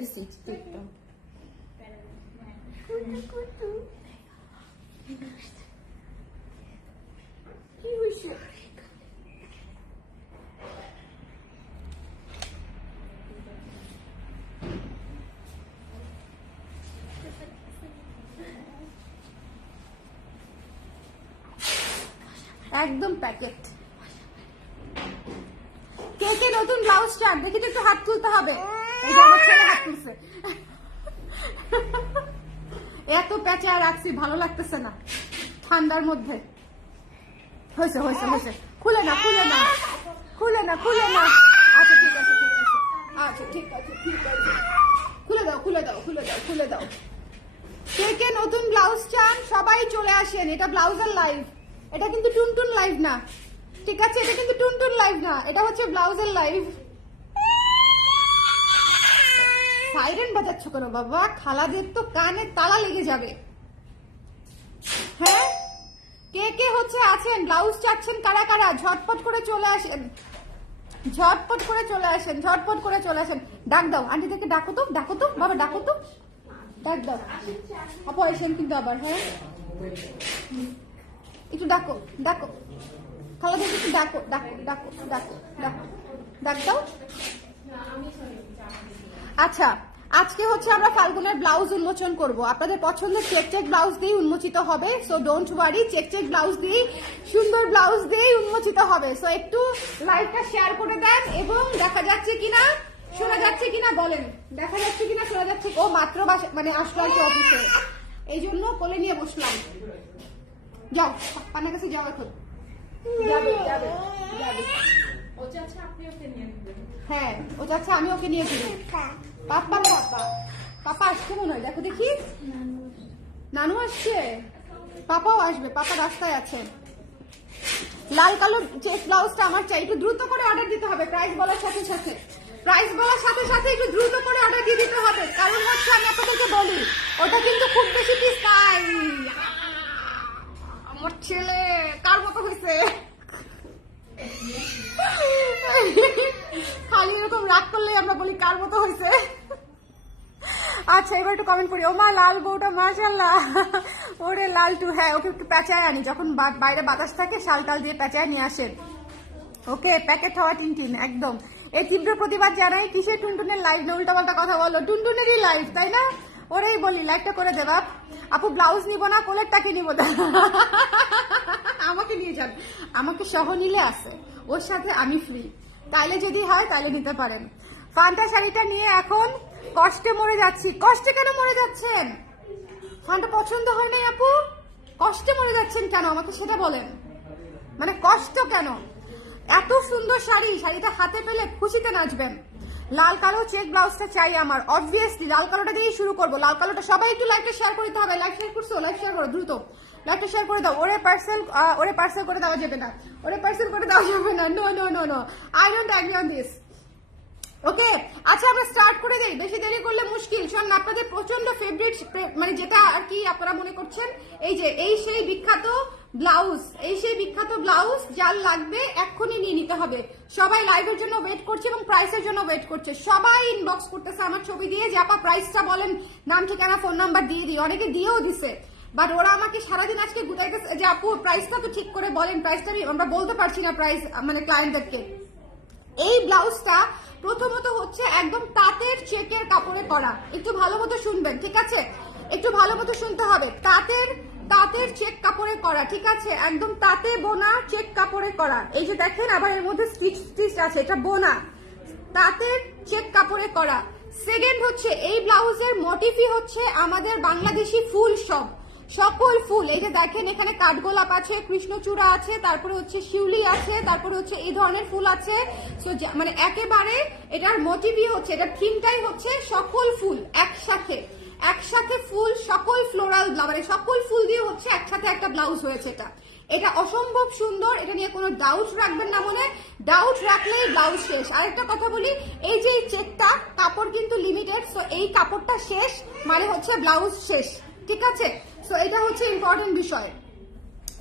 দিছি কি হয়েছে? একদম প্যাকেট। কে কে নতুন ব্লাউজ চান দেখি তো, একটু হাত তুলতে হবে। এই যে আমার ছেলে হাত তুলছে। এত প্যাঁচা রাখছি, ভালো লাগতেছে না ঠান্ডার মধ্যে। হয়েছে হয়েছে হয়েছে, খুলে না খুলে না খুলে না খুলে না। আচ্ছা ঠিক আছে ঠিক আছে, আচ্ছা ঠিক আছে ঠিক আছে, খুলে দাও খুলে দাও খুলে দাও খুলে দাও। কে কে নতুন ব্লাউজ চান সবাই চলে আসেন। এটা ব্লাউজের লাইভ, এটা কিন্তু টুনটুন লাইভ না, ঠিক আছে? এটা কিন্তু টুনটুন লাইভ না, এটা হচ্ছে ব্লাউজের লাইভ। সাইরেন বাজাচ্ছ কেন বাবা? খালাদের তো কানে তালা লেগে যাবে। হ্যাঁ, কে কে হচ্ছে আছেন ব্লাউজ চাচ্ছেন কারা কারা? ঝটপট করে চলে আসেন, ঝটপট করে চলে আসেন, ঝটপট করে চলে আসেন। ডাক দাও আন্টিদেরকে, ডাকো তো ডাকো তো বাবা, ডাকো তো, ডাক দাও। আপু আসেন কিন্তু আবার। হ্যাঁ একটু ডাকো ডাকো, খালাদেরকে একটু ডাকো ডাকো ডাকো ডাকো ডাকো, ডাক দাও। আচ্ছা, আজকে হচ্ছে আমরা ফাল্গুনের ব্লাউজ উন্মোচন করব। আপনাদের পছন্দের চেক চেক ব্লাউজ দিয়ে উন্মোচিত হবে, so don't worry, check check blouse দিয়ে, সুন্দর ব্লাউজ দিয়ে উন্মোচিত হবে। সো একটু লাইভটা শেয়ার করে দেন এবং দেখা যাচ্ছে কিনা শোনা যাচ্ছে কিনা বলেন, দেখা যাচ্ছে কিনা শোনা যাচ্ছে। ও মাত্র মানে আসলো আর কি অফিসে, এই জন্য কোলে নিয়ে বসলাম। যাও পানের কাছে যাও এখন, যাবে যাবে যাবে। হ্যাঁ ও চাচ্ছে আমি ওকে নিয়ে ঘুরি। পাপা পাপা পাপা আসছে মনে হয়, দেখো দেখি নানু আসছে, পাপাও আসবে, পাপা রাস্তায় আছে। লাল কালো চেক ব্লাউজটা আমার চাই, একটু দ্রুত করে অর্ডার দিতে হবে। প্রাইস বলার সাথে সাথে, প্রাইস বলার সাথে সাথে একটু দ্রুত করে অর্ডার দিয়ে দিতে হবে, কারণ হচ্ছে আমি আপনাদেরকে বলি ওটা কিন্তু খুব বেশি পিস নাই। আমার ছেলে কার মতো হয়েছে, খালি এরকম রাগ করলেই আমরা বলি কার মতো হয়েছে। আচ্ছা এবার একটু কমেন্ট করি। ও মা লাল বউটা মাশাআল্লাহ, ওরে লাল টু। হ্যাঁ ওকে একটু পেঁচায় আনি, যখন বাইরে বাতাস থাকে শাল টাল দিয়ে পেঁচায় নিয়ে আসেন। ওকে প্যাকেট হওয়া টিনটিন একদম। এই তীব্র প্রতিবাদ জানাই, কিসের টুনটুনের লাইভ না উল্টা পাল্টা কথা বলো, টুনটুনেরই লাইভ তাই না? ওরেই বলি লাইভটা করে দেবা। আপু ব্লাউজ নিব না, কোলেরটাকে নিব না। আমাকে নিয়ে যান, আমাকে সহ নিলে আছে, ওর সাথে আমি ফ্রি, তাইলে যদি হয় তাইলে নিতে পারেন। ফান্টা শাড়িটা নিয়ে এখন কষ্টে মরে যাচ্ছি। কষ্টে কেন মরে যাচ্ছেন? ফান্টা পছন্দ হয় নাই আপু, কষ্টে মরে যাচ্ছেন কেন আমাকে সেটা বলেন, মানে কষ্ট কেন? এত সুন্দর শাড়ি, শাড়িটা হাতে পেলে খুশিতে নাচবেন। লাল কালো চেক ব্লাউজটা চাই আমার, অবভিয়াসলি লাল কালোটা দিয়েই শুরু করবো। লাল কালোটা সবাই একটু লাইভটা শেয়ার করতে হবে। লাইভ শেয়ার করছো? লাইভ শেয়ার করো দ্রুত, লাইভটা শেয়ার করে দাও। ওরে পার্সেল করে দেওয়া যাবে না, ওরে পার্সেল করে দেওয়া যাবে না। No no no no, I don't agree on this. Okay আচ্ছা আমরা স্টার্ট করে দেই, বেশি দেরি করলে মুশকিল। শোন আপনাদের প্রচন্ড ফেভারিট, মানে যেটা আর কি আপনারা মনে করছেন, এই যে এই সেই বিখ্যাত ব্লাউজ, এই সেই বিখ্যাত ব্লাউজ যার লাগবে এক্ষুনি নিয়ে নিতে হবে। সবাই লাইভের জন্য ওয়েট করছে এবং প্রাইসের জন্য ওয়েট করছে। সবাই ইনবক্স করতেছে আমার ছবি দিয়ে যে আপা প্রাইসটা বলেন, নাম ঠিকানা ফোন নাম্বার দিয়ে দিই। অনেকে দিয়েও দিছে, বাট ওরা আমাকে সারাদিন আজকে গুটাইতেছে যে আপু প্রাইসটা তো ঠিক করে বলেন, প্রাইসটা আমরা বলতে পারছি না প্রাইস, মানে ক্লায়েন্টদেরকে। এই ব্লাউজটা প্রথমত হচ্ছে একদম তাঁতের চেকের কাপড়ে করা, একটু ভালো মতো শুনবেন ঠিক আছে, একটু ভালো মতো শুনতে হবে। তাঁতের চেক কাপড়ে করা, ঠিক আছে, একদম তাঁতে বোনা চেক কাপড়ে করা। এই যে দেখেন আবার এর মধ্যে স্টিচ আছে, এটা বোনা তাঁতের চেক কাপড়ে করা। সেকেন্ড হচ্ছে এই ব্লাউজের মোটিফই হচ্ছে আমাদের বাংলাদেশি ফুল, সকল ফুল। এই যে দেখেন এখানে কাঠগোলাপ আছে, কৃষ্ণচূড়া আছে, তারপরে হচ্ছে শিউলি আছে, তারপরে হচ্ছে এই ধরনের ফুল আছে। সো মানে একেবারে এটার মোটিভই হচ্ছে, এটা থিমটাই হচ্ছে সকল ফুল একসাথে, একসাথে ফুল, সকল ফ্লোরাল, মানে সকল ফুল দিয়ে হচ্ছে একসাথে একটা ব্লাউজ হয়েছে। এটা অসম্ভব সুন্দর, এটা নিয়ে কোনো ডাউট রাখবেন না মনে, ডাউট রাখলেই ব্লাউজ শেষ। আরেকটা কথা বলি, এই যে এই চেকটা কাপড় কিন্তু লিমিটেড, সো এই কাপড়টা শেষ মানে হচ্ছে ব্লাউজ শেষ, ঠিক আছে? সো এটা হচ্ছে ইম্পর্টেন্ট বিষয়।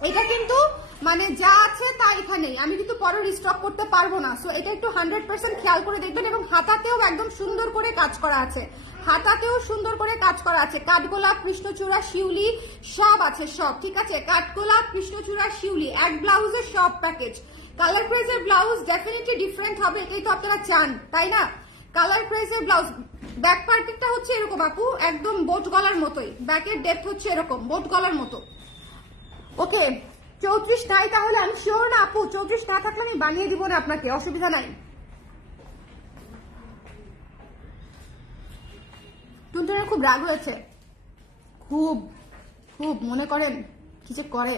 এটা কিন্তু মানে যা আছে তা এখানেই, আমি কিন্তু পরে রিস্টক করতে পারবো না। সো এটা একটু 100% খেয়াল করে দেখবেন। এবং হাতাতেও একদম সুন্দর করে কাজ করা আছে, হাতাতেও সুন্দর করে কাজ করা আছে। কাঠগোলাপ, কৃষ্ণচূড়া, শিউলি সব আছে, সব ঠিক আছে। কাঠগোলাপ, কৃষ্ণচূড়া, শিউলি এক ব্লাউজের সব প্যাকেজ। কালার প্রাইজের ব্লাউজ ডেফিনেটলি ডিফারেন্ট হবে, এটাই তো আপনারা চান তাই না? কালার প্রাইজের ব্লাউজ ব্যাক পার্টিটা হচ্ছে এরকম আপু, একদম বোট গলার মতোই, ব্যাকের ডেপথ হচ্ছে এরকম বোট গলার মতো। ওকে 34 নাই তাহলে? আমি শিওর না আপু, 34 না থাকলে আমি বানিয়ে দিব না আপনাকে, অসুবিধা নাই। টুনটুনের খুব রাগ হয়েছে, খুব খুব মনে করেন কি যে করে।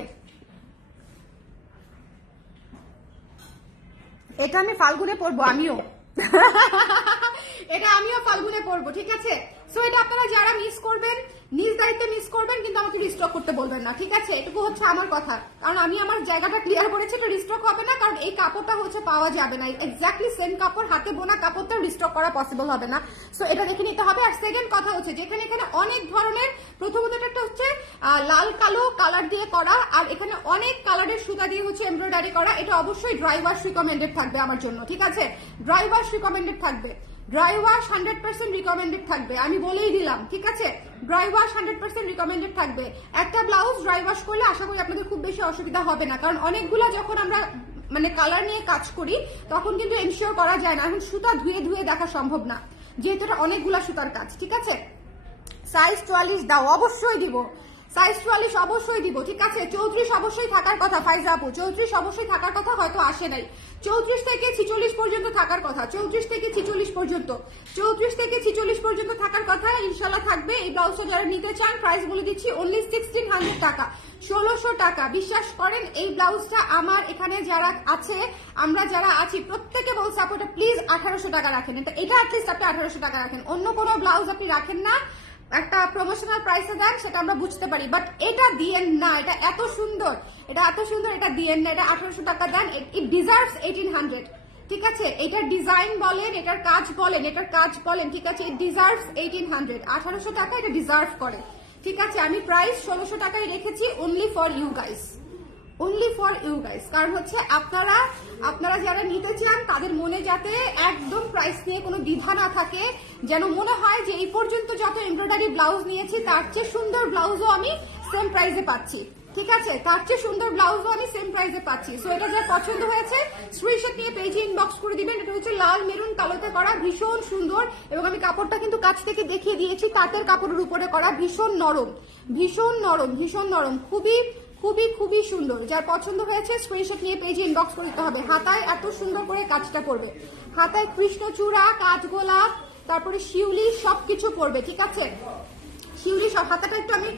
এটা আমি ফাল্গুনে পরবো, আমিও এটা আমিও ফাল্গুনে পরবো, ঠিক আছে। সো এটা আপনারা যারা মিস করবেন নিজ দায়িত্বে মিস করবেন, কিন্তু আমাকে রিস্টক করতে বলবেন না, ঠিক আছে। এটুকু হচ্ছে আমার কথা, কারণ আমি আমার জায়গাটা ক্লিয়ার করেছি, এটা রিস্টক হবে না, কারণ এই কাপড়টা হচ্ছে পাওয়া যাবে না, এক্স্যাক্টলি সেম কাপড়, হাতে বোনা কাপড়টা রিস্টক করা পসিবল হবে না। সো এটা দেখে নিতে হবে। আর সেকেন্ড কথা হচ্ছে যেখানে এখানে অনেক ধরনের, প্রথমত একটা হচ্ছে লাল কালো কালার দিয়ে করা, আর এখানে অনেক কালারের সুতা দিয়ে হচ্ছে এমব্রয়ডারি করা, এটা অবশ্যই ড্রাই ওয়াশ রিকমেন্ডেড থাকবে আমার জন্য, ঠিক আছে। ড্রাই ওয়াশ রিকমেন্ডেড থাকবে, ড্রাই ওয়াশ 100% রিকমেন্ডেড থাকবে, আমি বলেই দিলাম, ঠিক আছে। ড্রাই ওয়াশ 100% রিকমেন্ডেড থাকবে। একটা ব্লাউজ ড্রাই ওয়াশ করলে আশা করি আপনাদের খুব বেশি অসুবিধা হবে না, কারণ অনেকগুলো যখন আমরা মানে কালার নিয়ে কাজ করি তখন কিন্তু এনশিওর করা যায় না, এখন সুতা ধুয়ে ধুয়ে দেখা সম্ভব না, যেহেতু এটা অনেকগুলা সুতার কাজ, ঠিক আছে। সাইজ 44 দাও, অবশ্যই দিব। সাইজ 44 অবশ্যই দিব, ঠিক আছে। 34 অবশ্যই থাকার কথা ফাইজা আপু, 34 অবশ্যই থাকার কথা, হয়তো আসে নাই। 34 থেকে 46 পর্যন্ত থাকার কথা, 34 থেকে 46 পর্যন্ত, 34 থেকে 46 পর্যন্ত থাকার কথা, ইনশাল্লাহ থাকবে। এই ব্লাউজটা যারা নিতে চান প্রাইস বলে দিচ্ছি, অনলি 1600 টাকা, 1600 টাকা। বিশ্বাস করেন এই ব্লাউজটা আমার এখানে যারা আছে, আমরা যারা আছি প্রত্যেকে বলছে আপু এটা প্লিজ 1800 টাকা রাখেন, তো এটা অ্যাটলিস্ট আপনি 1800 টাকা রাখেন, অন্য কোনো ব্লাউজ আপনি রাখেন না, একটা প্রমোশনাল প্রাইসে দেন, সেটা আমরা বুঝতে পারি, বাট এটা দিয়েন না, এটা এত সুন্দর, এটা এত সুন্দর, এটা দিয়েন না, এটা 1800 টাকা দেন, ইট ডিজার্ভস 1800, ঠিক আছে। এটার ডিজাইন বলেন, এটার কাজ বলেন, এটার কাজ বলেন, ঠিক আছে, ইট ডিজার্ভস 1800, 1800 টাকা এটা ডিজার্ভ করে, ঠিক আছে। আমি প্রাইস 1600 টাকায় রেখেছি, only for you guys, only for you guys. কারণ হচ্ছে আপনারা যারা নিতে চান তাদের মনে যাতে একদম প্রাইস নিয়ে কোনো দ্বিধা না থাকে, যেন মনে হয় যে এই পর্যন্ত যত এমব্রয়ডারি ব্লাউজ নিয়েছি তার চেয়ে সুন্দর ব্লাউজও আমি সেম প্রাইসে পাচ্ছি, ঠিক আছে, তার চেয়ে সুন্দর ব্লাউজও আমি সেম প্রাইসে পাচ্ছি। সো এটা যার পছন্দ হয়েছে স্ক্রিনশট নিয়ে পেজে ইনবক্স করে দিবেন। এটা হচ্ছে লাল মেরুন কালোতে করা, ভীষণ সুন্দর, এবং আমি কাপড়টা কিন্তু কাছ থেকে দেখিয়ে দিয়েছি, তাঁতের কাপড়ের উপরে করা, ভীষণ নরম, ভীষণ নরম, ভীষণ নরম, খুবই খুবই খুবই সুন্দর। যার পছন্দ হয়েছে স্ক্রিনশট নিয়ে পেজে ইনবক্স করে দিতে হবে। হাতায় এত সুন্দর করে কাজটা করবে, হাতায় কৃষ্ণচূড়া, কাঠগোলাপ, তারপরে শিউলি সবকিছু পড়বে, ঠিক আছে। শিউলি সব, হাতাটা একটু আমি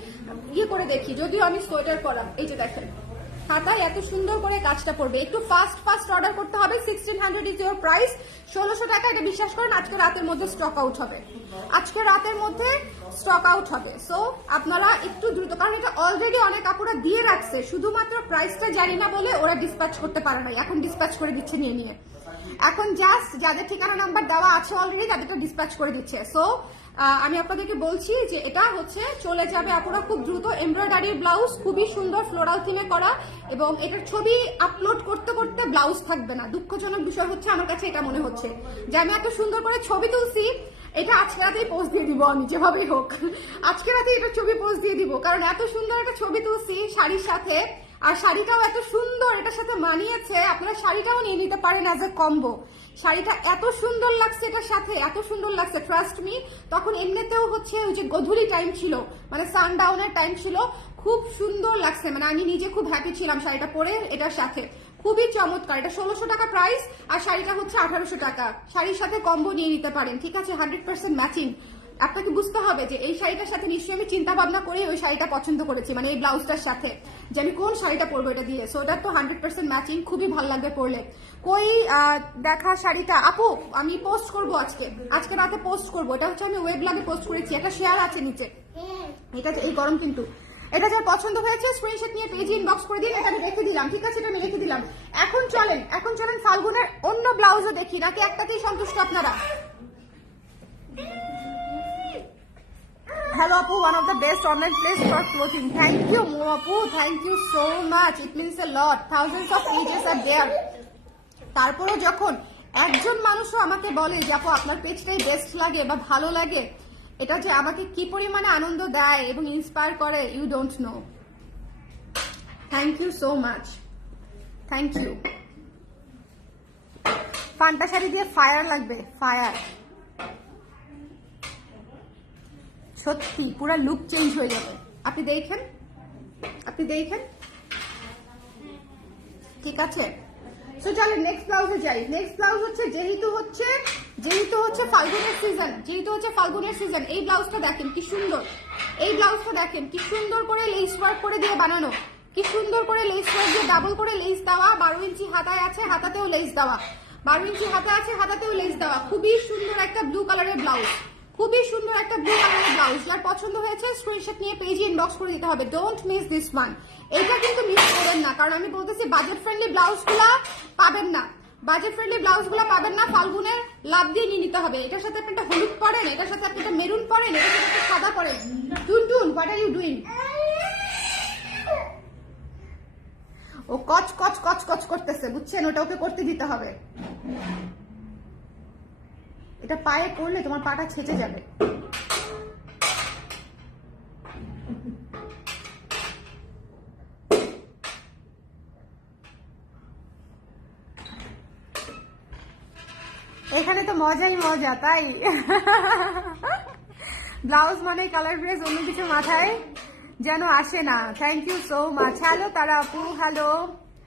ইয়ে করে দেখি, যদিও আমি সোয়েটার পরা, এই যে দেখেন হাতায় এত সুন্দর করে কাজটা পড়বে। একটু ফাস্ট অর্ডার করতে হবে, 1600 ইজ ইওর প্রাইস, 1600 টাকা। এটা বিশ্বাস করেন আজকে রাতের মধ্যে স্টক আউট হবে, আজকে রাতের মধ্যে স্টক আউট হবে। সো আপনারা একটু দ্রুত, কারণ এটা অলরেডি অনেক কাপড়া দিয়ে রাখছে, শুধুমাত্র প্রাইসটা জানি না বলে ওরা ডিসপ্যাচ করতে পারে না, এখন ডিসপ্যাচ করে দিচ্ছে নিয়ে নিয়ে, এখন জাস্ট যাদের ঠিকানা নাম্বার দেওয়া আছে অলরেডি তাদেরকে ডিসপ্যাচ করে দিচ্ছে। সো আমি আপনাদেরকে বলছি যে এটা হচ্ছে চলে যাবে আপুরা খুব দ্রুত। এমব্রয়ডারির ব্লাউজ, খুবই সুন্দর ফ্লোরাল থিমে করা, এবং এটার ছবি আপলোড করতে করতে ব্লাউজ থাকবে না। দুঃখজনক বিষয় হচ্ছে আমার কাছে এটা মনে হচ্ছে যে আমি এত সুন্দর করে ছবি তুলছি, এটা আজকে রাতেই পোস্ট দিয়ে দিব, আমি যেভাবেই হোক আজকে রাতেই এটা ছবি পোস্ট দিয়ে দিব, কারণ এত সুন্দর একটা ছবি তুলছি শাড়ির সাথে, আর শাড়িটাও এত সুন্দর এটার সাথে মানিয়েছে। আপনারা শাড়িটাও নিয়ে নিতে পারেন অ্যাজ এ কম্বো, শাড়িটা এত সুন্দর লাগছে এটার সাথে, এত সুন্দর লাগছে, ট্রাস্ট মি। তখন এমনিতেও হচ্ছে ওই যে গধূলি টাইম ছিল, মানে সানডাউনের টাইম ছিল, খুব সুন্দর লাগছে, মানে আমি নিজে খুব হ্যাপি ছিলাম শাড়িটা পরে এটার সাথে, খুবই চমৎকার। এটা 1600 টাকা প্রাইস, আর শাড়িটা হচ্ছে 1800 টাকা। শাড়ির সাথে কম্বো নিয়ে নিতে পারেন, ঠিক আছে, 100% ম্যাচিং। আপনাকে বুঝতে হবে যে এই শাড়িটার সাথে নিশ্চয়ই আমি চিন্তা ভাবনা করে ওই শাড়িটা পছন্দ করেছি, মানে এই ব্লাউজটার সাথে, যে আমি কোন শাড়িটা পরবো এটা দিয়ে। সো এটা তো 100% ম্যাচিং, খুবই ভালো লাগবে পরলে। কই দেখা শাড়িটা আপু, আমি পোস্ট করবো আজকে রাতে পোস্ট করবো। এটা হচ্ছে আমি ওয়েব ব্লগে পোস্ট করেছি, একটা শেয়ার আছে নিচে। এটা এই গরম কিন্তু, এটা যার পছন্দ হয়েছে স্ক্রিনশট নিয়ে পেজে ইনবক্স করে দিন। এটা আমি রেখে দিলাম, ঠিক আছে, এটা আমি রেখে দিলাম। এখন চলেন ফাল্গুনের অন্য ব্লাউজও দেখি, নাকি একটাতেই সন্তুষ্ট আপনারা? Hello Apu, one of the best online place for clothing. Thank you Apu, thank you so much. It means a lot. Thousands of pages are there. তারপরেও যখন একজন মানুষও আমাকে বলে যে আপু আপনার পেজটাই বেস্ট লাগে বা ভালো লাগে, এটা যে আমাকে কি পরিমাণে আনন্দ দেয় এবং ইন্সপায়ার করে, you don't know. Thank you so much, thank you. পান্তা শাড়ি দিয়ে ফায়ার লাগবে, ফায়ার। সত্যি পুরো লুক চেঞ্জ হয়ে যাবে, আপনি দেখেন, আপনি দেখেন, ঠিক আছে। সো চলো নেক্সট ব্লাউজে যাই। নেক্সট ব্লাউজ হচ্ছে যেহেতু হচ্ছে ফাল্গুনের সিজন, এই ব্লাউজটা দেখেন কি সুন্দর, এই ব্লাউজটা দেখেন কি সুন্দর করে লেস ওয়ার্ক করে দিয়ে বানানো, কি সুন্দর করে লেস ওয়ার্ক দিয়ে ডাবল করে লেস দেওয়া, 12 ইঞ্চি হাতায় আছে, হাতাতেও লেস দেওয়া, 12 ইঞ্চি হাতা আছে, হাতাতেও লেস দেওয়া। খুবই সুন্দর একটা ব্লু কালারের ব্লাউজ, খুবই সুন্দর একটা ব্লু কালারের ব্লাউজ। যার পছন্দ হয়েছে স্ক্রিনশট নিয়ে পেজে ইনবক্স করে দিতে হবে। ডোন্ট মিস দিস ওয়ান, এটা কিন্তু মিস করবেন না, কারণ আমি বলতেছি বাজেট ফ্রেন্ডলি ব্লাউজগুলা পাবেন না, বাজেট ফ্রেন্ডলি ব্লাউজগুলো পাবেন না। ফাল্গুনের লাভ দিয়ে নিয়ে নিতে হবে। এটার সাথে আপনি একটা হলুদ পরেন, এটার সাথে আপনি একটা মেরুন পরেন, এটার সাথে একটা সাদা পরেন। টুনটুন, হোয়াট আর ইউ ডুইং? ও কচ কচ কচ কচ করতেছে, বুঝছেন? ওটা ওকে করতে দিতে হবে। এটা পায়ে করলে তোমার পাটা ছেঁচে যাবে। এখানে তো মজাই মজা, তাই ব্লাউজ মানে কালার ড্রেস, অন্য কিছু মাথায় যেন আসে না। Thank you so much. Hello Tara আপু, হ্যালো।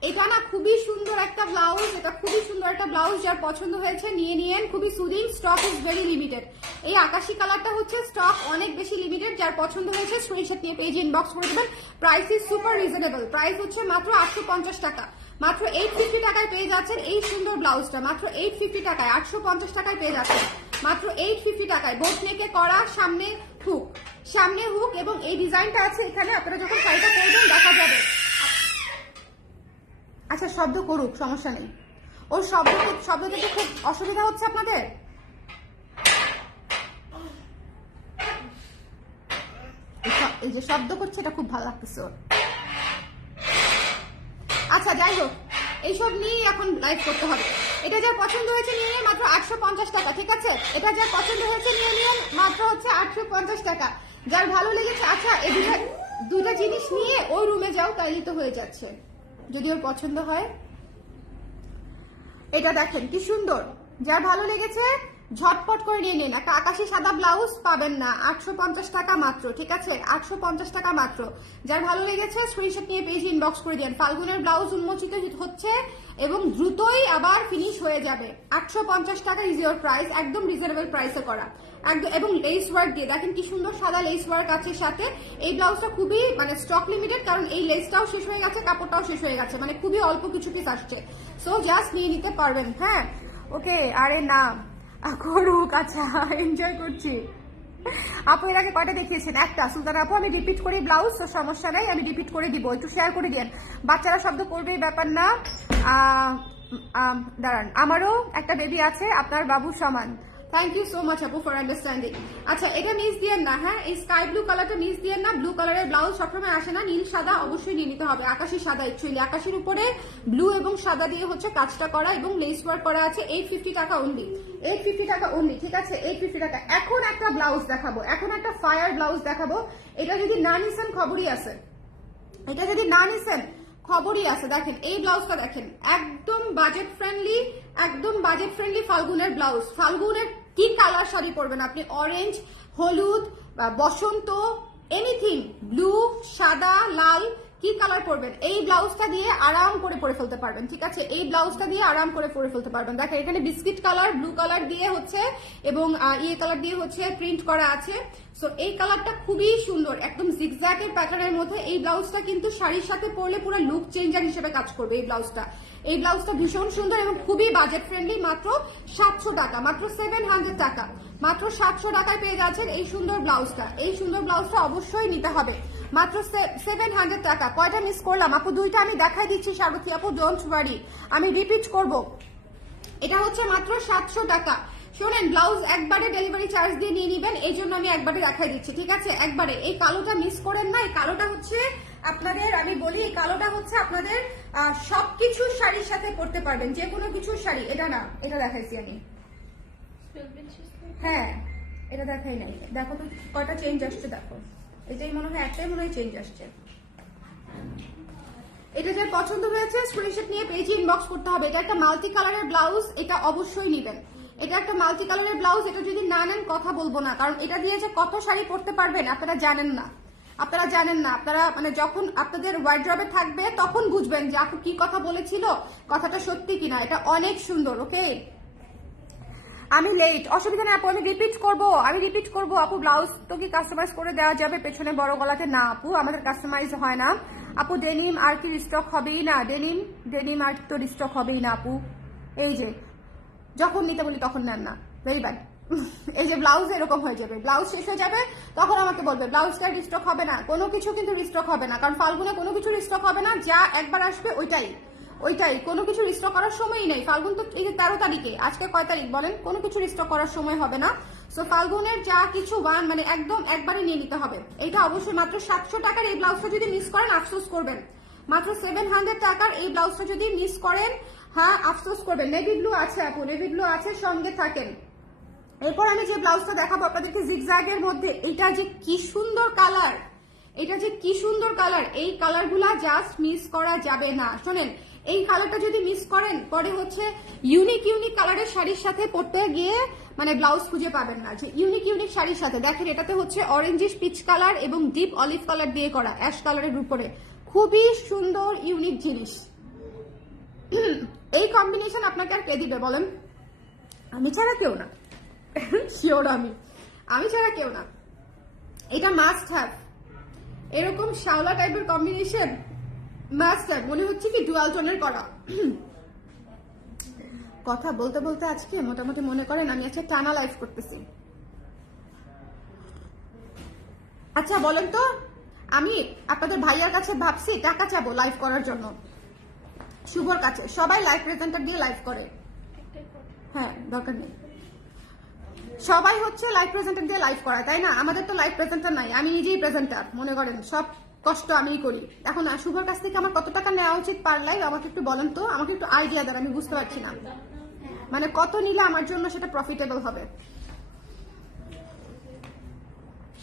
এটা না খুবই সুন্দর একটা ব্লাউজ, এটা খুবই সুন্দর একটা ব্লাউজ। যার পছন্দ হয়েছে নিয়ে নিয়েন, খুবই soothing. Stock is very limited. এই আকাশি কালারটা হচ্ছে স্টক অনেক বেশি লিমিটেড। যার পছন্দ হয়েছে স্ক্রিনশট নিয়ে পেজে ইনবক্স করে দেবেন। Price is super reasonable, price হচ্ছে মাত্র 850 টাকা, মাত্র 850 টাকায় পেয়ে যাচ্ছেন এই সুন্দর ব্লাউজটা, মাত্র 850 টাকায়, 850 টাকায় পেয়ে যাচ্ছেন মাত্র 850 টাকায়। বোট নেকে করা, সামনে হুক, সামনে হুক, এবং এই ডিজাইনটা আছে এখানে। আপনারা যখন শাড়িটা পরবেন দেখা যাবে। আচ্ছা শব্দ করুক, সমস্যা নেই। ওর শব্দ থেকে খুব অসুবিধা হচ্ছে আপনাদের? এই যে শব্দ করছে এটা খুব ভালো লাগতেছে ওর। আচ্ছা যাই হোক, এইসব নিয়ে এখন লাইভ করতে হবে। এটা যার পছন্দ হয়েছে নিয়ে নিন, মাত্র 850 টাকা, ঠিক আছে? এটা যার পছন্দ হয়েছে নিয়ে নিন, মাত্র হচ্ছে 850 টাকা। যার ভালো লেগেছে, আচ্ছা এই দুটা জিনিস নিয়ে ওই রুমে যাও, তাইলে তো হয়ে যাচ্ছে যদি ওর পছন্দ হয়। এটা দেখেন কি সুন্দর, যার ভালো লেগেছে ঝটপট করে নিয়ে নিন। একটা আকাশি সাদা ব্লাউজ পাবেন না, 850 টাকা মাত্র, ঠিক আছে? 850 টাকা মাত্র। যার ভালো লেগেছে স্ক্রিনশট নিয়ে পেজে ইনবক্স করে দিন। ফাল্গুনের ব্লাউজ উন্মোচিত হচ্ছে এবং দ্রুতই আবার ফিনিশ হয়ে যাবে। 850 টাকা ইজ ইয়োর প্রাইস, একদম রিজনেবল প্রাইসে করা, একদম। এবং লেস ওয়ার্ক দিয়ে দেখেন কি সুন্দর সাদা লেস ওয়ার্ক আছে সাথে। এই ব্লাউজটা খুবই মানে স্টক লিমিটেড, কারণ এই লেসটাও শেষ হয়ে গেছে, কাপড়টাও শেষ হয়ে গেছে, মানে খুবই অল্প কিছু পিস আসছে। সো জাস্ট নিয়ে নিতে পারবেন। হ্যাঁ ওকে, আরে না করুক, আচ্ছা এনজয় করছি। আপু এর আগে কয়টা দেখিয়েছেন? একটা। সুলতান আপু আমি রিপিট করি ব্লাউজ, তো সমস্যা নাই, আমি রিপিট করে দিব, একটু শেয়ার করে দিন। বাচ্চারা শব্দ করবে, ব্যাপার না। দাঁড়ান, আমারও একটা বেবি আছে আপনার বাবুর সমান। থ্যাংক ইউ সো মাচ আপু ফর আন্ডারস্ট্যান্ডিং। আচ্ছা এটা মিস দিয়েন না, হ্যাঁ এই স্কাই ব্লু কালারটা মিস দিয়েন না। ব্লু কালারের ব্লাউজ সবসময় আসে না, নীল সাদা অবশ্যই নিয়ে নিতে হবে। আকাশি সাদা, অ্যাকচুয়ালি আকাশের উপরে ব্লু এবং সাদা দিয়ে হচ্ছে কাজটা করা এবং লেস ওয়ার্ক করা আছে। 850 টাকা অনলি, 850 টাকা অনলি, ঠিক আছে? 850 টাকা। এখন একটা ব্লাউজ দেখাবো, এখন একটা ফায়ার ব্লাউজ দেখাবো। এটা যদি না নিছেন খবরই আছে, এটা যদি না নিছেন খবরই আছে। দেখেন এই ব্লাউজটা দেখেন, একদম বাজেট ফ্রেন্ডলি, একদম বাজেট ফ্রেন্ডলি ফাল্গুনের ব্লাউজ। ফাল্গুনের কি কালার শাড়ি পরবেন আপনি? অরেঞ্জ, হলুদ, বসন্ত, এনিথিং, ব্লু, সাদা, লাল, কি কালার পরবেন এই ব্লাউজটা দিয়ে আরাম করে পরে ফেলতে পারবেন, ঠিক আছে? এই ব্লাউজটা দিয়ে আরাম করে পরে ফেলতে পারবেন। দেখেন এখানে বিস্কিট কালার, ব্লু কালার দিয়ে হচ্ছে এবং ইয়ে কালার দিয়ে হচ্ছে প্রিন্ট করা আছে। সো এই কালারটা খুবই সুন্দর, একদম জিগজ্যাগের প্যাটার্নের মধ্যে। এই ব্লাউজটা কিন্তু শাড়ির সাথে পরলে পুরো লুক চেঞ্জার হিসেবে কাজ করবে এই ব্লাউজটা। এই ব্লাউজটা ভীষণ সুন্দর এবং খুবই বাজেট ফ্রেন্ডলি, মাত্র 700 টাকা, মাত্র 700 টাকা, মাত্র 700 টাকায় পেয়ে যাচ্ছেন এই সুন্দর ব্লাউজটা। এই সুন্দর ব্লাউজটা অবশ্যই নিতে হবে, মাত্র 700 টাকা। কয়টা মিস করলাম আপু? দুইটা আমি দেখাই দিচ্ছি সারথী আপু, ডোন্ট ওয়ারি, আমি রিপিট করব। এটা হচ্ছে মাত্র 700 টাকা, শোনেন, ব্লাউজ একবারে ডেলিভারি চার্জ দিয়ে নিয়ে নিবেন, এই জন্য আমি একবারে দেখাই দিচ্ছি, ঠিক আছে? একবারে। এই কালোটা মিস করেন না, এই কালোটা হচ্ছে আপনাদের, আমি বলি এই কালোটা হচ্ছে আপনাদের সবকিছু শাড়ির সাথে পরতে পারবেন, যে কোনো কিছু শাড়ি। এটা না, এটা দেখাইছি আমি। হ্যাঁ, এটা দেখাই নাই, দেখো তো কয়টা চেঞ্জ আসছে, দেখো এটাই মনে হয়, একটাই মনে হয় চেঞ্জ আসছে। এটা যার পছন্দ হয়েছে স্ক্রিনশট নিয়ে পেজে ইনবক্স করতে হবে। এটা একটা মাল্টি কালারের ব্লাউজ, এটা অবশ্যই নেবেন। এটা একটা মাল্টি কালারের ব্লাউজ, এটা যদি না নেন কথা বলবো না, কারণ এটা দিয়ে যে কত শাড়ি পরতে পারবেন আপনারা জানেন না, আপনারা জানেন না। আপনারা মানে যখন আপনাদের ওয়ার্ড্রবে থাকবে তখন বুঝবেন যে আপু কি কথা বলেছিল, কথাটা সত্যি কিনা। এটা অনেক সুন্দর। ওকে, আমি লেট, অসুবিধা নেই আপু, আমি রিপিট করবো আপু। ব্লাউজ তো কি কাস্টমাইজ করে দেওয়া যাবে পেছনে বড় গলাতে? না আপু, আমাদের কাস্টমাইজ হয় না আপু। ডেনিম আর কি রিস্টক হবেই না, ডেনিম আর তো রিস্টক হবেই না আপু। এই যে যখন নিতে বলি তখন নেন না, ভেরি ব্যাড। এই যে ব্লাউজ এরকম হয়ে যাবে, ব্লাউজ শেষ হয়ে যাবে তখন আমাকে বলবে ব্লাউজটা রিস্টক হবে না। কোনো কিছু কিন্তু রিস্টক হবে না, কারণ ফাল্গুনে কোনো কিছু রিস্টক হবে না, যা একবার আসবে ওইটাই কোনো কিছু রিস্টক করার সময়ই নেই। ফাল্গুন তো এই যে 13 তারিখে, আজকে কয় তারিখ বলেন? কোনো কিছু রিস্টক করার সময় হবে না। সো ফাল্গুনের যা কিছু মানে একদম একবারে নিয়ে নিতে হবে। এটা অবশ্যই মাত্র 700 টাকার এই ব্লাউজটা যদি মিস করেন আফসোস করবেন। মাত্র 700 টাকার এই ব্লাউজটা যদি মিস করেন, হ্যাঁ আফসোস করবেন। নেভি ব্লু আছে আপু, নেভি ব্লু আছে, সঙ্গে থাকেন। এরপর আমি যে ব্লাউজটা দেখাবো আপনাদেরকে জিগজ্যাগের মধ্যে, এটা যে কি সুন্দর কালার, এই কালারগুলা জাস্ট মিস করা যাবে না। শোনেন, এই কালারটা যদি মিস করেন পরে হচ্ছে ইউনিক কালারের শাড়ির সাথে পরতে গিয়ে মানে ব্লাউজ খুঁজে পাবেন না। যে ইউনিক শাড়ির সাথে দেখেন, এটাতে হচ্ছে অরেঞ্জিশ পিচ কালার এবং ডিপ অলিভ কালার দিয়ে করা, অ্যাশ কালারের উপরে, খুবই সুন্দর ইউনিক জিনিস। এই কম্বিনেশন আপনাকে আর কে দিবে বলেন? আমি ছাড়া কেউ না, শিওর আমি ছাড়া কেউ না। এটা মাস্ট হ্যাভ, এরকম শাওলা টাইপের কম্বিনেশন মাস্ট হ্যাভ। মনে হচ্ছে কি ডুয়াল টোনের করা। কথা বলতে বলতে আজকে মোটামুটি মনে করেন আমি আজকে টানা লাইভ করতেছি। আচ্ছা বলেন তো, আমি আপনাদের ভাইয়ার কাছে ভাবছি টাকা চাবো লাইভ করার জন্য, শুভর কাছে। সবাই লাইভ প্রেজেন্টার দিয়ে লাইভ করে, হ্যাঁ দরকার নেই, সবাই হচ্ছে লাইভ প্রেজেন্টার দিয়ে লাইভ করা, তাই না? আমাদের তো লাইভ প্রেজেন্টার নাই, আমি নিজেই প্রেজেন্টার মনে করেন, সব কষ্ট আমিই করি। এখন শুভর কাছ থেকে আমার কত টাকা নেওয়া উচিত পার লাইভ আমাকে একটু বলেন তো, আমাকে একটু আইডিয়া দেন, আমি বুঝতে পারছি না মানে কত নিলে আমার জন্য সেটা প্রফিটেবল হবে।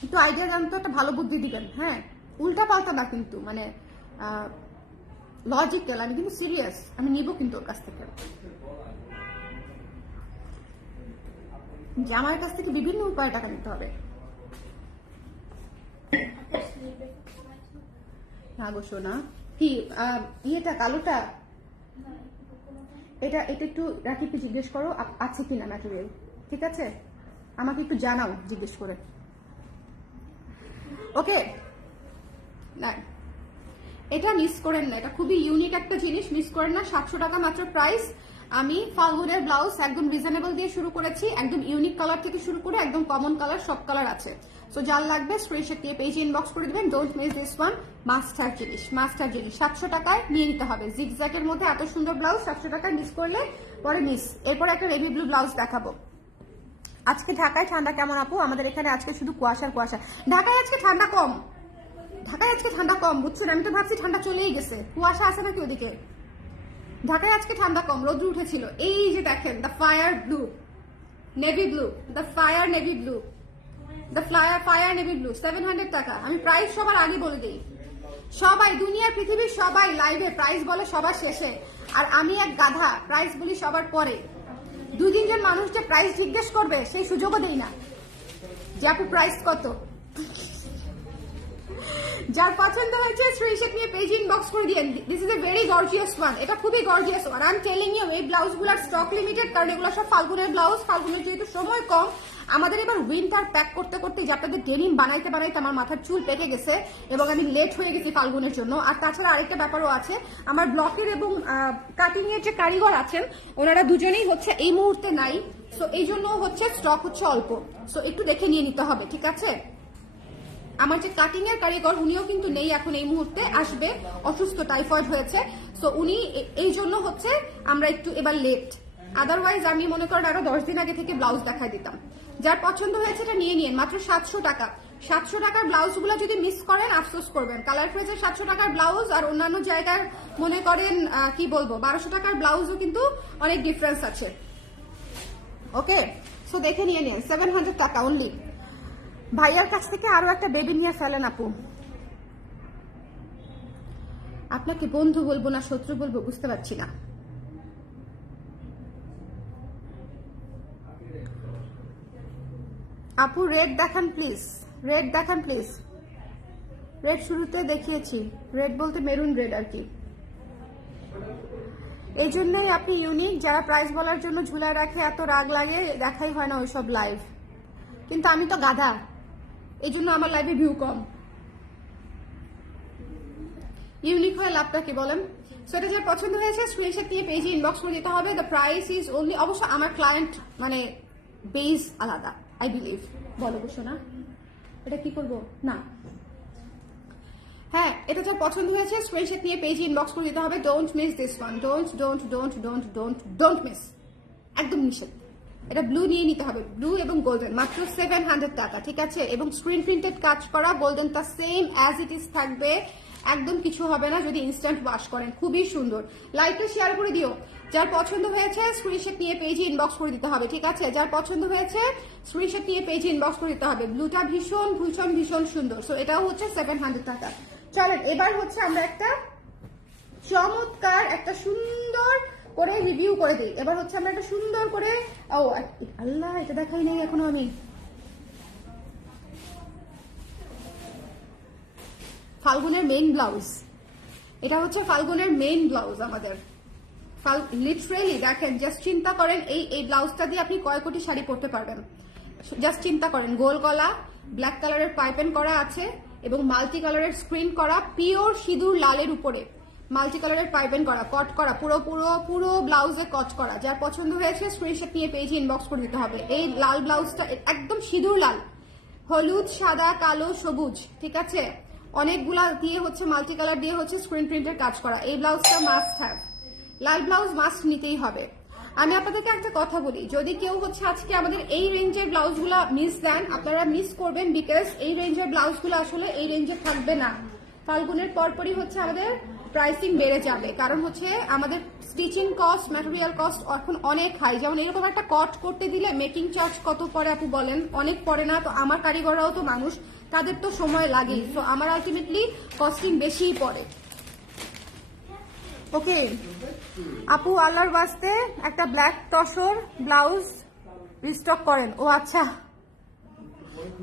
একটু আইডিয়া দেন তো, একটা ভালো বুদ্ধি দিবেন, হ্যাঁ উল্টা পাল্টা না কিন্তু, মানে লজিক্যাল। আমি কিন্তু সিরিয়াস, আমি নিব কিন্তু ওর কাছ থেকে। আমার কাছ থেকে বিভিন্ন উপায়ে টাকা নিতে হবে না গো সোনা। কি ইয়েটা কালোটা, এটা একটু রাকিবকে জিজ্ঞেস করো আছে কিনা ম্যাটেরিয়াল, ঠিক আছে? আমাকে একটু জানাও জিজ্ঞেস করে, ওকে? না এটা মিস করেন না, এটা খুবই ইউনিক একটা জিনিস, মিস করেন না। 700 টাকা মাত্র প্রাইস। আমি ফাল্গুনের ব্লাউজ একদম রিজনেবল দিয়ে শুরু করেছি, একদম ইউনিক কালার থেকে শুরু করে একদম কমন কালার, সব কালার আছে। সো যার লাগবে স্ক্রিনশট দিয়ে পেজে ইনবক্স করে দিবেন। Don't miss this one, master জিনিস 700 টাকায় নিয়ে নিতে হবে। জিগজ্যাগের মধ্যে এত সুন্দর ব্লাউজ 700 টাকায় মিস করলে পরে মিস। এরপর একটা নেভি ব্লু ব্লাউজ দেখাবো। আজকে ঢাকায় ঠান্ডা কেমন আপু? আমাদের এখানে আজকে শুধু কুয়াশা। ঢাকায় আজকে ঠান্ডা কম, বুঝছেন? আমি তো ভাবছি ঠান্ডা চলেই গেছে, কুয়াশা আছে নাকি ওদিকে? ঢাকায় আজকে ঠান্ডা কম, রোদ্র উঠেছিল। এই যে দেখেন the fire blue navy blue, the fire navy blue, 700 টাকা। আমি প্রাইস সবার আগে বলে দিই, সবাই দুনিয়ার পৃথিবীর সবাই লাইভে প্রাইস বলে সবার শেষে, আর আমি এক গাধা প্রাইস বলি সবার পরে। 2-3 জন মানুষ যে প্রাইস জিজ্ঞেস করবে সেই সুযোগও দেই না যে আপু প্রাইস কত। যার পছন্দ হয়েছে স্ক্রিনশট নিয়ে পেজ ইনবক্স করে দিয়েন। This is a very gorgeous one, এটা খুবই gorgeous one. I am telling you, এই ব্লাউজগুলোর স্টক লিমিটেড, কারণ এগুলো সব ফাল্গুনের ব্লাউজ। ফাল্গুনের যেহেতু সময় কম, আমাদের এবার উইন্টার প্যাক করতে করতে যে আপনাদের ডেনিম বানাইতে আমার মাথার চুল পেকে গেছে এবং আমি লেট হয়ে গেছি ফাল্গুনের জন্য। আর তাছাড়া আরেকটা ব্যাপারও আছে, আমার ব্লকের এবং কাটিং এর যে কারিগর আছেন ওনারা দুজনেই হচ্ছে এই মুহূর্তে নাই। সো এই জন্য হচ্ছে স্টক হচ্ছে অল্প, সো একটু দেখে নিয়ে নিতে হবে, ঠিক আছে? আমার যে কাটিং এর কারিগর উনিও কিন্তু নেই এখন এই মুহূর্তে, আসবে, অসুস্থ, টাইফয়েড হয়েছে। সো উনি এই জন্য হচ্ছে আমরা একটু এবার লেট, আদারওয়াইজ আমি মনে করেন আরো 10 দিন আগে থেকে ব্লাউজ দেখাই দিতাম। যার পছন্দ হয়েছে এটা নিয়ে নিন, মাত্র 700 টাকা। 700 টাকার ব্লাউজগুলো যদি মিস করেন আফসোস করবেন। কালার ফ্রেজের 700 টাকার ব্লাউজ আর অন্যান্য জায়গার মনে করেন কি বলবো 1200 টাকার ব্লাউজও কিন্তু অনেক ডিফারেন্স আছে। ওকে, সো দেখে নিয়ে নিন, 700 টাকা অনলি। ভাইয়ার কাছ থেকে আরো একটা বেবি নিয়ে ফেলেন আপু। আপনাকে বন্ধু বলবো না শত্রু বলবো বুঝতে পারছি না। আপু রেড দেখান প্লিজ, রেড দেখান প্লিজ। রেড শুরুতে দেখিয়েছি, রেড বলতে মেরুন রেড আর কি। এই জন্যই আপনি ইউনিক, যারা প্রাইস বলার জন্য ঝুলায় রাখে এত রাগ লাগে, দেখাই হয় না ওইসব লাইভ। কিন্তু আমি তো গাধা, এই জন্য আমার লাইভে ভিউ কম। ইউনিক হয়ে লাভটা কি বলেন? সো এটা যার পছন্দ হয়েছে স্ক্রিনশট দিয়ে পেজে ইনবক্স করে দিতে হবে। দ্য প্রাইস ইজ অনলি, অবশ্য আমার ক্লায়েন্ট মানে বেস আলাদা আই বিলিভ। বলো বসো না, এটা কি করবো না। হ্যাঁ, এটা যার পছন্দ হয়েছে স্ক্রিনশট নিয়ে পেজে ইনবক্স করে দিতে হবে। Don't miss this one, don't don't don't don't don't don't miss, একদম নিষেধ। এটা ব্লু নিয়ে নিতে হবে, ব্লু এবং গোল্ডেন, মাত্র 700 টাকা, ঠিক আছে? এবং স্ক্রিন প্রিন্টেড কাজ করা, গোল্ডেনটা সেম অ্যাজ ইট ইজ থাকবে, একদম কিছু হবে না যদি ইনস্ট্যান্ট ওয়াশ করেন। খুবই সুন্দর, লাইকটা শেয়ার করে দিও। যার পছন্দ হয়েছে স্ক্রিনশট নিয়ে পেজে ইনবক্স করে দিতে হবে, ঠিক আছে? যার পছন্দ হয়েছে স্ক্রিনশট নিয়ে পেজে ইনবক্স করে দিতে হবে। ব্লুটা ভীষণ ভীষণ ভীষণ সুন্দর। সো এটাও হচ্ছে 700 টাকা। চলেন এবার হচ্ছে আমরা একটা চমৎকার একটা সুন্দর করে রিভিউ করে দিই। এবার হচ্ছে আমরা একটা সুন্দর করে, ও আল্লাহ এটা দেখাই নাই এখনো আমি। ফাল্গুনের মেইন ব্লাউজ, এটা হচ্ছে ফাল্গুনের মেইন ব্লাউজ আমাদের। লিটারেলি দেখেন, জাস্ট চিন্তা করেন এই ব্লাউজটা দিয়ে আপনি কয় কোটি শাড়ি পরতে পারবেন। জাস্ট চিন্তা করেন, গোল গলা, ব্ল্যাক কালারের পাইপেন করা আছে এবং মাল্টি কালারের স্ক্রিন করা, পিওর সিঁদুর লালের উপরে মাল্টি কালারের পাইপেন করা, কট করা, পুরো পুরো পুরো ব্লাউজে কট করা। যার পছন্দ হয়েছে স্ক্রিনশট নিয়ে পেজে ইনবক্স করে দিতে হবে। এই লাল ব্লাউজটা একদম সিঁদুর লাল, হলুদ, সাদা, কালো, সবুজ, ঠিক আছে? অনেকগুলা দিয়ে হচ্ছে মাল্টি কালার দিয়ে হচ্ছে স্ক্রিন প্রিন্টের কাজ করা। এই ব্লাউজটা must have, Lal blouse must নিতেই হবে। আমি আপনাদেরকে একটা কথা বলি, যদি কেউ হচ্ছে আজকে আমাদের এই রেঞ্জের ব্লাউজগুলো মিস দেন, আপনারা মিস করবেন, বিকজ এই রেঞ্জের ব্লাউজগুলো আসলে এই রেঞ্জে থাকবে না। ফাল্গুনের পরপরই হচ্ছে আমাদের প্রাইসিং বেড়ে যাবে, কারণ হচ্ছে আমাদের স্টিচিং কস্ট, ম্যাটেরিয়াল কস্ট এখন অনেক হাই। যেমন এরকম একটা কট করতে দিলে মেকিং চার্জ কত পরে আপু বলেন? অনেক পরে না? তো আমার কারিগররাও তো মানুষ, তাদের তো সময় লাগেই। তো আমার আলটিমেটলি কস্টিং বেশিই পড়ে। ওকে আপু, আল্লাহর বাস্তে একটা ব্ল্যাক টসর ব্লাউজ রিস্টক করেন। ও আচ্ছা,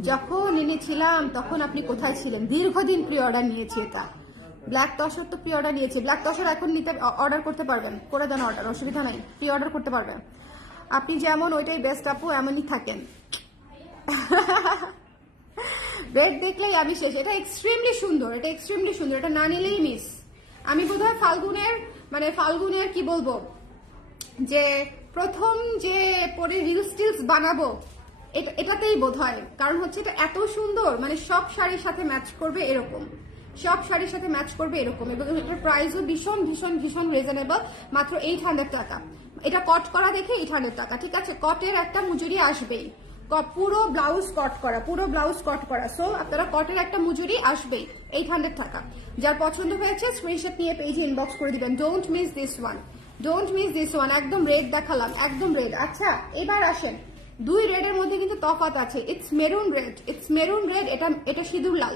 যখন এনেছিলাম তখন আপনি কোথায় ছিলেন? দীর্ঘদিন প্রি অর্ডার নিয়েছি এটা। ব্ল্যাক টসর তো প্রি অর্ডার নিয়েছি। ব্ল্যাক টসর এখন নিতে অর্ডার করতে পারবেন, করে দেন অর্ডার, অসুবিধা নাই, প্রি অর্ডার করতে পারবেন। আপনি যেমন ওইটাই বেস্ট আপু, এমনই থাকেন। রেড দেখলেই আমি শেষ। এটা এক্সট্রিমলি সুন্দর, এটা এক্সট্রিমলি সুন্দর, এটা না নিলেই মিস। আমি বোধহয় ফাল্গুনের কি বলবো যে প্রথম যে পরে রিলস টিলস বানাবো এটাতেই বোধহয়, কারণ হচ্ছে এটা এত সুন্দর, মানে সব শাড়ির সাথে ম্যাচ করবে এরকম, সব শাড়ির সাথে ম্যাচ করবে এরকম। এবং এটার প্রাইসও ভীষণ ভীষণ ভীষণ রিজনেবল, মাত্র 800 টাকা। এটা কট করা দেখে 800 টাকা, ঠিক আছে? কটের একটা মজুরি আসবেই, পুরো ব্লাউজ কট করা, পুরো ব্লাউজ কট করা। সো আপনারা কটের একটা মজুরি আসবেই, 800 টাকা। যার পছন্দ হয়েছে স্ক্রিনশট নিয়ে পেজে ইনবক্স করে দিবেন। Don't miss this one, don't miss this one. একদম রেড দেখালাম, একদম রেড। আচ্ছা এবার আসেন, দুই রেডের মধ্যে কিন্তু তফাৎ আছে। It's maroon red, it's maroon red, এটা সিঁদুর লাল,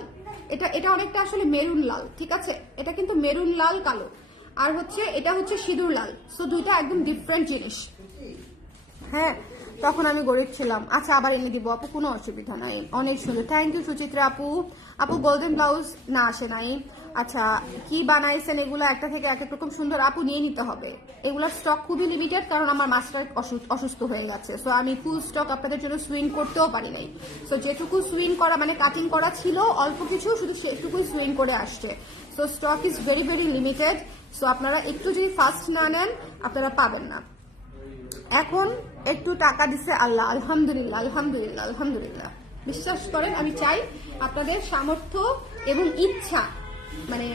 এটা অনেকটা আসলে মেরুন লাল, ঠিক আছে? এটা কিন্তু মেরুন লাল কালো, আর হচ্ছে এটা হচ্ছে সিঁদুর লাল। সো দুইটা একদম ডিফারেন্ট জিনিস। হ্যাঁ, তখন আমি গরিব ছিলাম। আচ্ছা আবার এনে দিব আপু, কোনো অসুবিধা নাই। অনেক সুন্দর, থ্যাংক ইউ সুচিত্রা আপু। আপু গোল্ডেন ব্লাউজ না আসে নাই। আচ্ছা কি বানাইছেন এগুলো, একটা থেকে এক এক রকম সুন্দর। আপু নিয়ে নিতে হবে, এগুলোর স্টক খুবই লিমিটেড, কারণ আমার মাস্টার অসুস্থ হয়ে গেছে। সো আমি ফুল স্টক আপনাদের জন্য সুইং করতেও পারি নাই। সো যেটুকু সুইং করা মানে কাটিং করা ছিল অল্প কিছু, শুধু সেটুকুই সুইং করে আসছে। So stock is very very limited. So আপনারা একটু যদি ফাস্ট না নেন আপনারা পাবেন না। এখন একটু টাকা দিচ্ছে আল্লাহ, আলহামদুলিল্লাহ আলহামদুলিল্লাহ আলহামদুলিল্লাহ। বিশ্বাস করেন, আমি চাই আপনাদের সামর্থ্য এবং ইচ্ছা, মানে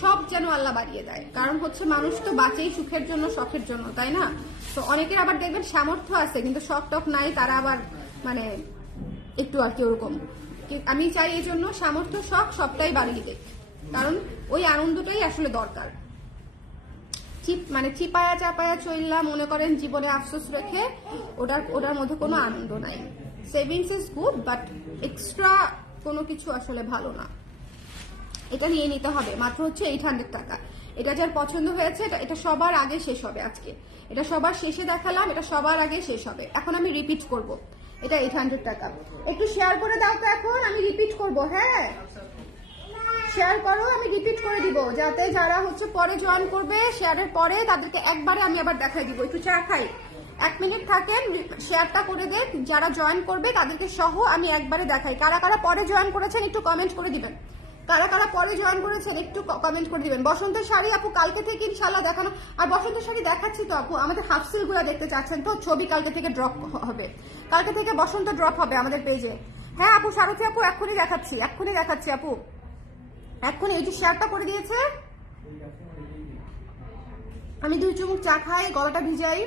সব যেন আল্লাহ বাড়িয়ে দেয়। কারণ হচ্ছে মানুষ তো বাঁচেই সুখের জন্য, শখের জন্য, তাই না? তো অনেকের আবার দেখবেন সামর্থ্য আছে কিন্তু শখ টক নাই, তারা আবার মানে একটু আর কি ওরকম। আমি চাই এই জন্য সামর্থ্য শখ সবটাই বাড়িয়ে দেখ, কারণ ওই আনন্দটাই আসলে দরকার। মানে চিপায়া চাপায়া চললা মনে করেন জীবনে আফসোস রেখে ওটার মধ্যে কোনো আনন্দ নাই। Savings is good but extra কোনো কিছু আসলে ভালো না। এটা নিয়ে নিতে হবে, মাত্র হচ্ছে 800 টাকা। এটা যার পছন্দ হয়েছে এটা সবার আগে শেষ হবে আজকে, এটা সবার শেষে দেখালাম, এটা সবার আগে শেষ হবে। এখন আমি রিপিট করব, এটা 800 টাকা। একটু শেয়ার করে দাও তো, এখন আমি রিপিট করব। হ্যাঁ শেয়ার করো, আমি রিপিট করে দিব যাতে যারা হচ্ছে পরে জয়েন করবে শেয়ারের পরে তাদেরকে একবারে আমি আবার দেখাই দিব। একটু চা খাই, 1 মিনিট থাকেন, শেয়ারটা করে দেন। যারা জয়েন করবে তাদেরকে সহ আমি একবারে দেখাই। কারা কারা পরে জয়েন করেছেন একটু কমেন্ট করে দিবেন, কারা কারা পরে জয়েন করেছেন একটু কমেন্ট করে দিবেন। বসন্তের শাড়ি আপু কালকে থেকে ইনশাল্লাহ দেখানো, আর বসন্তের শাড়ি দেখাচ্ছি তো আপু। আমাদের হাফ সিলগুলো দেখতে চাচ্ছেন তো, ছবি কালকে থেকে ড্রপ হবে, কালকে থেকে বসন্ত ড্রপ হবে আমাদের পেজে। হ্যাঁ আপু সারথী আপু এক্ষুনি দেখাচ্ছি আপু, এক্ষুনি। এই যে শেয়ারটা করে দিয়েছে, আমি 2 চুমুক চা খাই, গলাটা ভিজাই।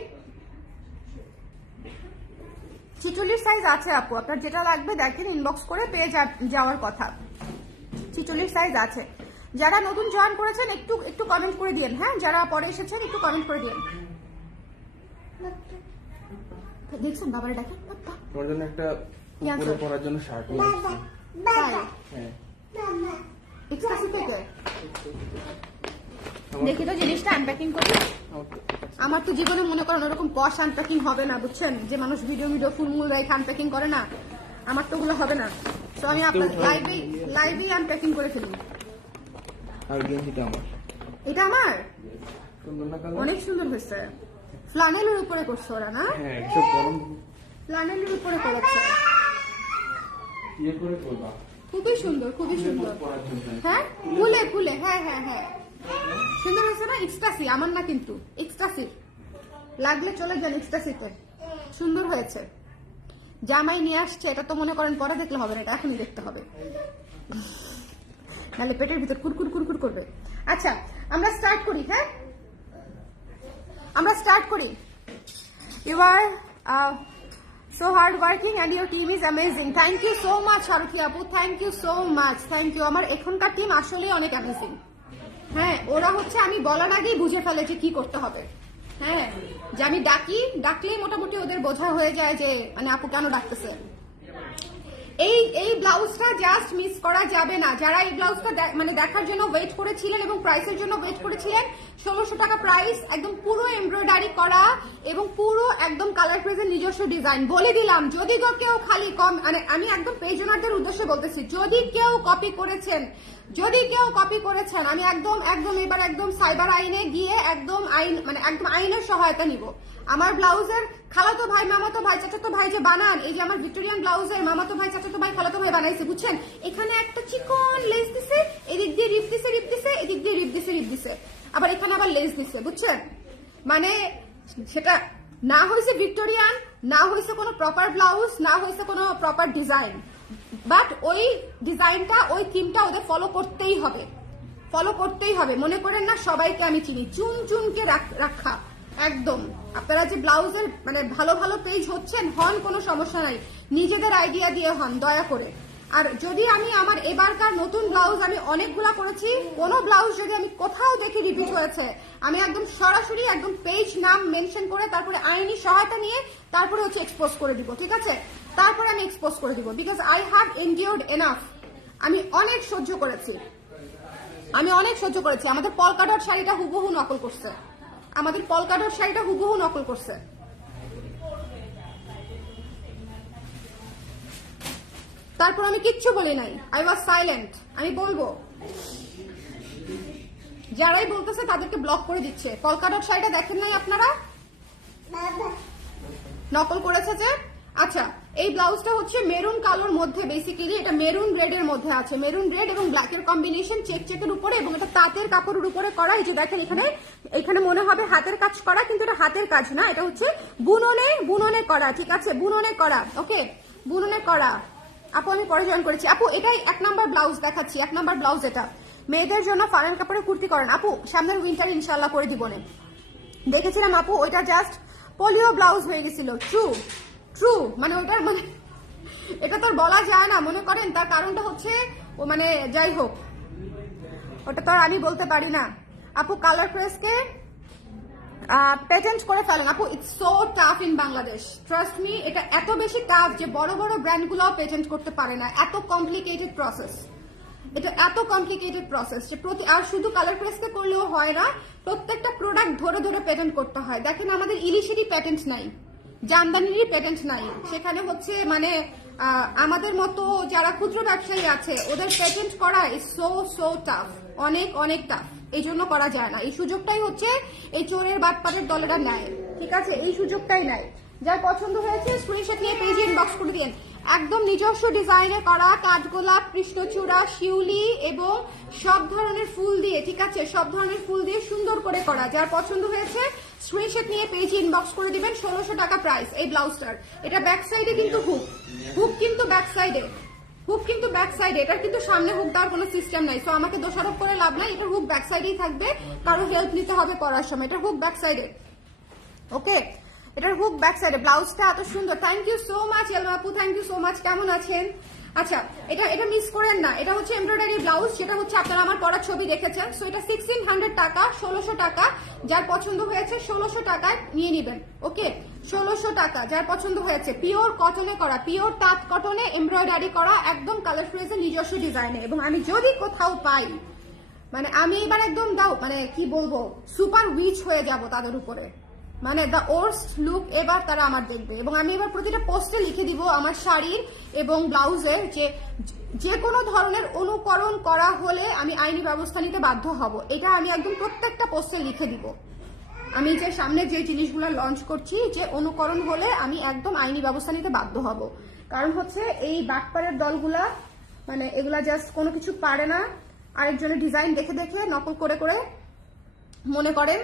46 সাইজ আছে আপু, আপনার যেটা লাগবে দেখেন, ইনবক্স করে পেয়ে যাওয়ার কথা। 46 সাইজ আছে। যারা নতুন জয়েন করেছেন একটু কমেন্ট করে দিন। হ্যাঁ যারা পরে এসেছেন একটু কমেন্ট করে দিন। দেখছেন বাবার ডাকে, তোমার জন্য একটা উপরে পরার জন্য শার্ট নিয়ে এসেছি। হ্যাঁ এক্সক্লুসিভ থেকে দেখি তো জিনিসটা আনপ্যাকিং করি। আমার তো জীবনে মনে করেন ওরকম পশ আনপ্যাকিং হবে না, বুঝছেন, যে মানুষ ভিডিও ফুলমুল রেখে আনপ্যাকিং করে না, আমার তো ওগুলো হবে না। তো আমি আপনার লাইভেই আনপ্যাকিং করে ফেলি। আর গেঞ্জিটা আমার, এটা আমার সুন্দর না কালার? অনেক সুন্দর হয়েছে। ফ্লানেলের উপরে করছে ওরা না? হ্যাঁ একটু গরম ফ্লানেলের উপরে করেছে, ইয়ে করে করবা। খুবই সুন্দর, খুবই সুন্দর। পরার জন্য হ্যাঁ খুলে হ্যাঁ সুন্দর হয়েছে না? এক্সট্রাসি আমার না কিন্তু, এক্সট্রাসি লাগলে চলে যান এক্সট্রাসিতে, সুন্দর হয়েছে। জামাই নিয়ে আসছে, এটা তো মনে করেন পরে দেখলে হবে না, এটা এখনই দেখতে হবে, নাহলে পেটের ভিতর কুরকুর করবে। আচ্ছা আমরা স্টার্ট করি। হ্যাঁ আমরা স্টার্ট করি। You are so hard working and your team is amazing. Thank you so much Sarathi আপু, thank you so much, thank you. আমার এখনকার টিম আসলে অনেক অ্যামেজিং। হ্যাঁ ওরা হচ্ছে আমি বলার আগেই বুঝে ফেলে যে কি করতে হবে। হ্যাঁ যে আমি ডাকলেই মোটামুটি ওদের বোঝা হয়ে যায় যে মানে আপু কেন ডাকতেছে। এই ব্লাউজটা জাস্ট মিস করা যাবে না। যারা এই ব্লাউজটা মানে দেখার জন্য ওয়েট করেছিলেন এবং প্রাইসের জন্য ওয়েট করেছিলেন, 1600 টাকা প্রাইস, একদম পুরো এমব্রয়ডারি করা এবং পুরো একদম কালার প্রেজের নিজস্ব ডিজাইন। বলে দিলাম যদি কেউ খালি কম, মানে আমি একদম পেজ ওনারদের উদ্দেশ্যে বলতেছি, যদি কেউ কপি করেছেন আমি একদম এবার একদম সাইবার আইনে গিয়ে একদম আইনের সহায়তা নিব। আমার ব্লাউজের খালাতো ভাই, মামাতো ভাই, চাচাতো ভাই যে বানান, এই যে আমার ভিক্টোরিয়ান ব্লাউজের মামাতো ভাই, চাচাতো ভাই, খালাতো ভাই বানাইছে, বুঝছেন। এখানে একটা চিকন লেস দিছে, এদিক দিয়ে রিপ দিছে, এদিক দিয়ে রিপ দিছে, আবার এখানে আবার লেস দিছে, বুঝছেন। মানে সেটা না হয়েছে ভিক্টোরিয়ান, না হয়েছে কোনো প্রপার ব্লাউজ, না হয়েছে কোনো প্রপার ডিজাইন, বাট ওই ডিজাইনটা ওই থিমটা ওদের ফলো করতেই হবে। মনে করেন না সবাইকে আমি চিনি, চুনকে রাখা একদম। আপনারা যে ব্লাউজের মানে ভালো পেজ হন কোনো সমস্যা নাই, নিজেদের আইডিয়া দিয়ে হন দয়া করে। আর যদি আমি আমার এবারকার নতুন ব্লাউজ আমি অনেকগুলা করেছি, কোনো ব্লাউজ যদি আমি কোথাও দেখি রিপিট হয়েছে, আমি একদম সরাসরি একদম পেজ নাম মেনশন করে তারপরে আইনি সহায়তা নিয়ে তারপরে হচ্ছে এক্সপোজ করে দিব, ঠিক আছে? তারপরে আমি এক্সপোজ করে দিব, বিকজ আই হ্যাভ এনডিউরড এনাফ। আমি অনেক সহ্য করেছি। আমাদের পলকাডট শাড়িটা হুবহু নকল করছে, তারপর আমি কিচ্ছু বলি নাই, আই ওয়াজ সাইলেন্ট। আমি বলবো যারাই বলতেছে তাদেরকে ব্লক করে দিচ্ছে। পলকাডট শাড়িটা দেখেন নাই আপনারা? নকল করেছে যে। আচ্ছা এই ব্লাউজটা হচ্ছে মেরুন কালোর মধ্যে, বেসিক্যালি এটা মেরুন রেড এর মধ্যে আছে, মেরুন রেড এবং ব্ল্যাক এর কম্বিনেশন, চেকের উপরে, এবং এটা তাঁতের কাপড়ের উপরে করা। এই যে দেখেন এখানে মনে হবে হাতের কাজ করা, কিন্তু এটা হাতের কাজ না, এটা হচ্ছে বুননে করা, ঠিক আছে? বুননে করা, ওকে, বুননে করা। আপু আমি পরে জয়েন করেছি। আপু এটাই 1 নাম্বার ব্লাউজ দেখাচ্ছি, 1 নাম্বার ব্লাউজ। এটা মেয়েদের জন্য ফারেন কাপড়ে কুর্তি করেন আপু, সামনের উইন্টার ইনশাল্লাহ করে দিব। দেখেছিলাম আপু, ওইটা জাস্ট পোলিও ব্লাউজ হয়ে গেছিল। ট্রু ট্রু, মানে ওটা মানে এটা তো আর বলা যায় না, মনে করেন তার কারণটা হচ্ছে ও মানে যাই হোক, ওটা তো আর আমি বলতে পারি না। আপু কালার প্রেসকে পেটেন্ট করে ফেলেন আপু, it's so tough in Bangladesh, trust me. এটা এত বেশি টাফ যে বড় বড় ব্র্যান্ডগুলোও পেটেন্ট করতে পারে না, এত কমপ্লিকেটেড প্রসেস, এটা এত কমপ্লিকেটেড প্রসেস যে আর শুধু কালার প্রেসকে করলেও হয় না, প্রত্যেকটা প্রোডাক্ট ধরে ধরে পেটেন্ট করতে হয়। দেখেন আমাদের ইলিশেরই পেটেন্ট নাই, জামদানিরই পেটেন্ট নাই, সেখানে হচ্ছে মানে আমাদের মতো যারা ক্ষুদ্র ব্যবসায়ী আছে ওদের পেটেন্ট করা ইজ সো সো টাফ, অনেক অনেক টাফ, এই জন্য করা যায় না। এই সুযোগটাই হচ্ছে এই চোরের বাটপারের দলেরা নেয়, ঠিক আছে, এই সুযোগটাই নেয়। যার পছন্দ হয়েছে স্ক্রিনশট নিয়ে পেজে ইনবক্স করে দিন। একদম নিজস্ব ডিজাইনে করা কাঠগোলাপ, কৃষ্ণচূড়া, শিউলি এবং সব ধরনের ফুল দিয়ে, ঠিক আছে, সব ধরনের ফুল দিয়ে সুন্দর করে করা। যার পছন্দ হয়েছে স্ক্রিনশট নিয়ে পেজে ইনবক্স করে দিবেন। 1600 টাকা প্রাইস এই ব্লাউজটার। এটা ব্যাক সাইডে কিন্তু হুক, হুক কিন্তু ব্যাক সাইডে, হুক কিন্তু ব্যাক সাইডে, এটার কিন্তু সামনে হুক দেওয়ার কোনো সিস্টেম নাই। সো আমাকে দোষারোপ করে লাভ নাই, এটা হুক ব্যাক সাইডেই থাকবে, কারো হেল্প নিতে হবে করার সময়। এটা হুক ব্যাক সাইডে, ওকে, এটার হুক ব্যাক সাইডে। ব্লাউজটা এত সুন্দর, thank you so much Elma আপু, থ্যাংক ইউ সো মাচ। কেমন আছেন? আচ্ছা, এটা মিস করেন না, এটা হচ্ছে এমব্রয়ডারি ব্লাউজ, যেটা হচ্ছে আপনারা আমার পরা ছবি দেখেছেন। সো এটা 1600 টাকা, 1600 টাকা। যার পছন্দ হয়েছে 1600 টাকায় নিয়ে নেবেন, ওকে, 1600 টাকা। যার পছন্দ হয়েছে পিওর কটনে করা, পিওর তাঁত কটনে এমব্রয়ডারি করা, একদম কালার ফ্রেজের নিজস্ব ডিজাইনে। এবং আমি যদি কোথাও পাই, মানে আমি এবার একদম দাও মানে কি বলবো, সুপার উইচ হয়ে যাব তাদের উপরে, মানে দ্য ওর্স্ট লুক এবার তারা আমার দেখবে। এবং আমি এবার প্রতিটা পোস্টে লিখে দিব আমার শাড়ির এবং ব্লাউজের যে কোনো ধরনের অনুকরণ করা হলে আমি আইনি ব্যবস্থা নিতে বাধ্য হব, এটা আমি একদম প্রত্যেকটা পোস্টে লিখে দিব। আমি যে সামনে যে জিনিসগুলো লঞ্চ করছি, যে অনুকরণ হলে আমি একদম আইনি ব্যবস্থা নিতে বাধ্য হব। কারণ হচ্ছে এই বাটপারের দলগুলা মানে এগুলা জাস্ট কোনো কিছু পারে না, আরেকজনের ডিজাইন দেখে দেখে নকল করে করে মনে করেন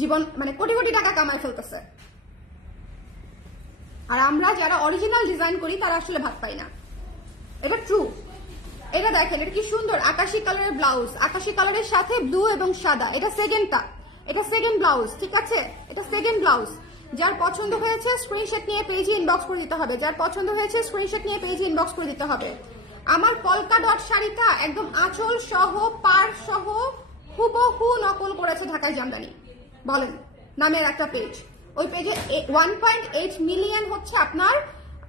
জীবন মানে কোটি কোটি টাকা কামায় ফেলতেছে। আর আমরা যারা অরিজিনাল ডিজাইন করি তারা আসলে ভাত পাই না, এটা ট্রু। এটা দেখেন, এটা কি সুন্দর আকাশি কালারের ব্লাউজ, আকাশি কালারের সাথে ব্লু এবং সাদা। এটা সেকেন্ডটা, এটা সেকেন্ড ব্লাউজ, ঠিক আছে, এটা সেকেন্ড ব্লাউজ। যার পছন্দ হয়েছে স্ক্রিনশট নিয়ে পেজে ইনবক্স করে দিতে হবে, যার পছন্দ হয়েছে স্ক্রিনশট নিয়ে পেজে ইনবক্স করে দিতে হবে। আমার পলকা ডট শাড়িটা একদম আঁচল সহ পার সহ হুবহু নকল করেছে ঢাকায় জামদানি বলেন নামের একটা পেজ, ওই পেজে 1.8 মিলিয়ন হচ্ছে আপনার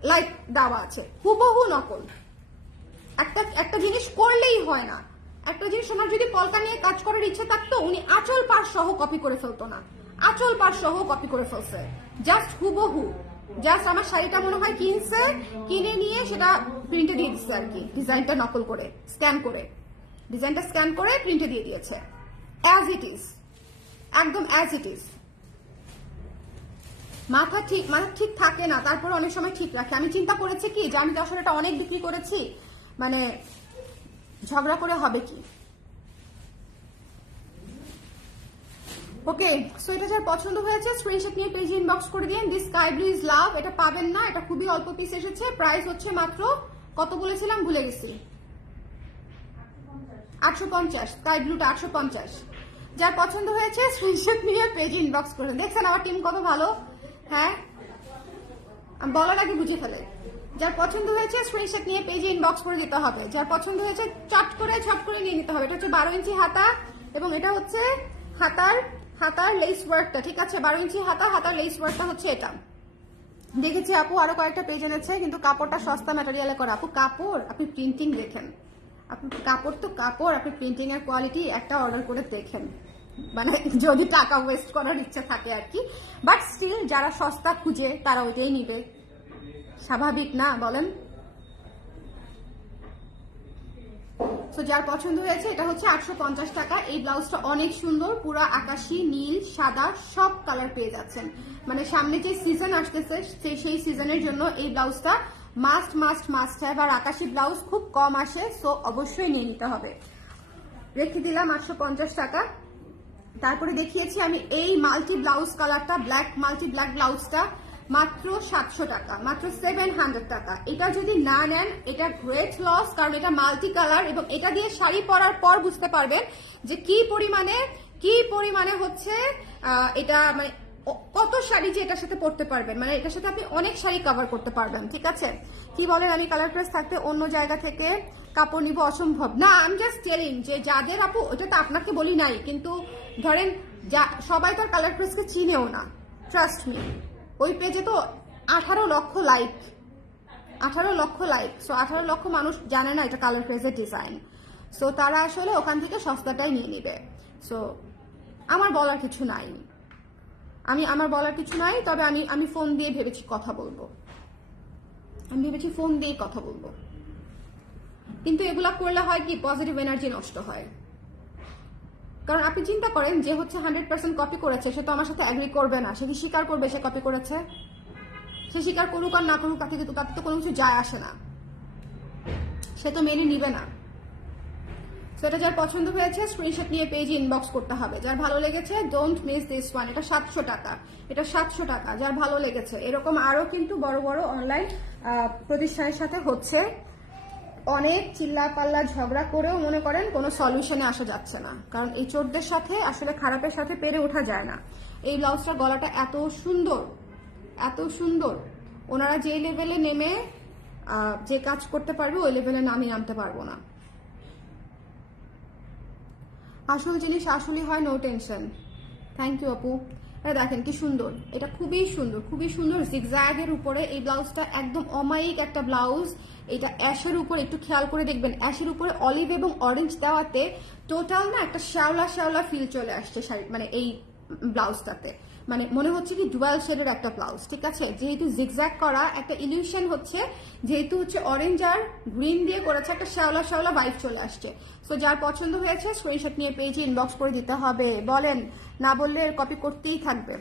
লাইক দেওয়া আছে, হুবহু নকল। একটা জিনিস করলেই হয় না, একটা জিনিস ওনার যদি পলকা নিয়ে কাজ করার ইচ্ছে থাকতো উনি আঁচল পার সহ কপি করে ফেলতো না, আঁচল পার সহ কপি করে ফেলছে, জাস্ট হুবহু। জাস্ট আমার শাড়িটা মনে হয় কিনছে, কিনে নিয়ে সেটা প্রিন্টে দিয়ে দিচ্ছে আর কি, ডিজাইনটা নকল করে স্ক্যান করে, ডিজাইনটা স্ক্যান করে প্রিন্টে দিয়ে দিয়েছে অ্যাজ ইট ইজ, একদম অ্যাজ ইট ইজ। মাথা ঠিক থাকে না, তারপরে অনেক সময় ঠিক রাখে। আমি চিন্তা করেছি কি যে আমি তো আসলে এটা অনেক বিক্রি করেছি, মানে ঝগড়া করে হবে কি। ওকে, সো এটা যার পছন্দ হয়েছে স্ক্রিনশট নিয়ে পেজে ইনবক্স করে দিন। This sky blue is love, এটা পাবেন না, এটা খুবই অল্প পিস এসেছে। প্রাইস হচ্ছে মাত্র কত বলেছিলাম ভুলে গেছি, 850, স্কাই ব্লুটা 850। যার পছন্দ হয়েছে স্ক্রিনশট নিয়ে পেজে ইনবক্স করে। দেখছেন আমার টিম কত ভালো, হ্যাঁ আমি বলার আগে বুঝে ফেলে। যার পছন্দ হয়েছে স্ক্রিনশট নিয়ে পেজে ইনবক্স করে দিতে হবে, যার পছন্দ হয়েছে চট করে নিয়ে নিতে হবে। এটা হচ্ছে 12 ইঞ্চি হাতা এবং এটা হচ্ছে হাতার লেস ওয়ার্কটা, ঠিক আছে, 12 ইঞ্চি হাতার লেস ওয়ার্কটা হচ্ছে এটা। দেখেছি আপু আরো কয়েকটা পেজ এনেছে, কিন্তু কাপড়টা সস্তা ম্যাটেরিয়ালে করা। আপু কাপড় আপনি প্রিন্টিং দেখেন, আপনি কাপড় তো কাপড়, আপনি প্রিন্টিং এর কোয়ালিটি একটা অর্ডার করে দেখেন, মানে যদি টাকা ওয়েস্ট করার ইচ্ছা থাকে আর কি। বাট স্টিল যারা সস্তা খুঁজে তারা ওইটাই নিবে, স্বাভাবিক না বলেন। তো যার পছন্দ হয়েছে এটা হচ্ছে 850 টাকা। এই ব্লাউজটা অনেক সুন্দর, পুরো আকাশি, নীল, সাদা সব কালার পেয়ে যাচ্ছেন। মানে সামনে যে সিজন আসতেছে সেই সিজনের জন্য এই ব্লাউজটা মাস্ট হ্যাভ। আর আকাশি ব্লাউজ খুব কম আসে, সো অবশ্যই নিয়ে নিতে হবে। রেখে দিলাম 850 টাকা। তারপরে দেখিয়েছি আমি এই মাল্টি ব্লাউজ কালারটা, মাল্টি ব্ল্যাক ব্লাউজটা মাত্র 700 টাকা, মাত্র 700 টাকা। এটা যদি না নেন এটা গ্রেট লস, কারণ এটা মাল্টি কালার এবং এটা দিয়ে শাড়ি পরার পর বুঝতে পারবেন যে কি পরিমাণে হচ্ছে এটা মানে কত শাড়ি যে এটার সাথে পরতে পারবেন, মানে এটার সাথে আপনি অনেক শাড়ি কভার করতে পারবেন, ঠিক আছে? কি বলেন, আমি কালার প্রেস থাকতে অন্য জায়গা থেকে কাপড় নিব অসম্ভব না। আমি জাস্ট টেলিং যে যাদের আপু, ওটা তো আপনাকে বলি নাই, কিন্তু ধরেন সবাই তো কালার প্রেসকে চিনেও না, ট্রাস্ট মি। ওই পেজে তো 18 লক্ষ লাইক, 18 লক্ষ লাইক। সো 18 লক্ষ মানুষ জানে না এটা কালার প্রেসের ডিজাইন। সো তারা আসলে ওখান থেকে সস্তাটাই নিয়ে নিবে। সো আমার বলার কিছু নাই, আমার বলার কিছু নাই। তবে আমি ফোন দিয়ে ভেবেছি কথা বলবো, আমি ভেবেছি ফোন দিয়ে কথা বলবো। কিন্তু এগুলা করলে হয় কি, পজিটিভ এনার্জি নষ্ট হয়। কারণ আপনি চিন্তা করেন, যে হচ্ছে 100% কপি করেছে, সে তো আমার সাথে অ্যাগ্রি করবে না। সে কি স্বীকার করবে সে কপি করেছে? সে স্বীকার করুক আর না করুক, তাতে তো কোনো কিছু যায় আসে না, সে তো মেনে নিবে না। সেটা যার পছন্দ হয়েছে স্ক্রিনশট নিয়ে পেজে ইনবক্স করতে হবে। যার ভালো লেগেছে ডোন্ট মিস দিস ওয়ান। এটা 700 টাকা, এটা 700 টাকা। যার ভালো লেগেছে, এরকম আরো কিন্তু বড় বড় অনলাইন প্রতিষ্ঠানের সাথে হচ্ছে। অনেক চিল্লা পাল্লা ঝগড়া করেও মনে করেন কোনো সলিউশনে আসা যাচ্ছে না, কারণ এই চোরদের সাথে আসলে খারাপের সাথে পেরে ওঠা যায় না। এই ব্লাউজটার গলাটা এত সুন্দর, এত সুন্দর। ওনারা যে লেভেলে নেমে যে কাজ করতে পারবে, ওই লেভেলে আমি নামতে পারবো না। আসল জিনিস আসলে হয়, নো টেনশন। থ্যাংক ইউ আপু। এটা দেখেন কি সুন্দর, এটা খুবই সুন্দর, খুবই সুন্দর। জিগজ্যাগের উপরে এই ব্লাউজটা একদম অমায়িক একটা ব্লাউজ। এটা অ্যাশের উপর একটু খেয়াল করে দেখবেন, অ্যাশের উপরে অলিভ এবং অরেঞ্জ দেওয়াতে টোটাল না একটা শ্যাওলা শ্যাওলা ফিল চলে আসছে শাড়ি, মানে এই ব্লাউজটাতে। মানে মনে হচ্ছে কি ডুয়াল শেডের একটা ব্লাউজ, ঠিক আছে? যেহেতু জিগজ্যাগ করা, একটা ইলিউশন হচ্ছে, যেহেতু হচ্ছে অরেঞ্জ আর গ্রিন দিয়ে করেছে, একটা শ্যাওলা শ্যাওলা ভাইব চলে আসছে। তো যার পছন্দ হয়েছে স্ক্রিনশট নিয়ে পেজে ইনবক্স করে দিতে হবে। বলেন, না বললে কপি করতেই থাকবে।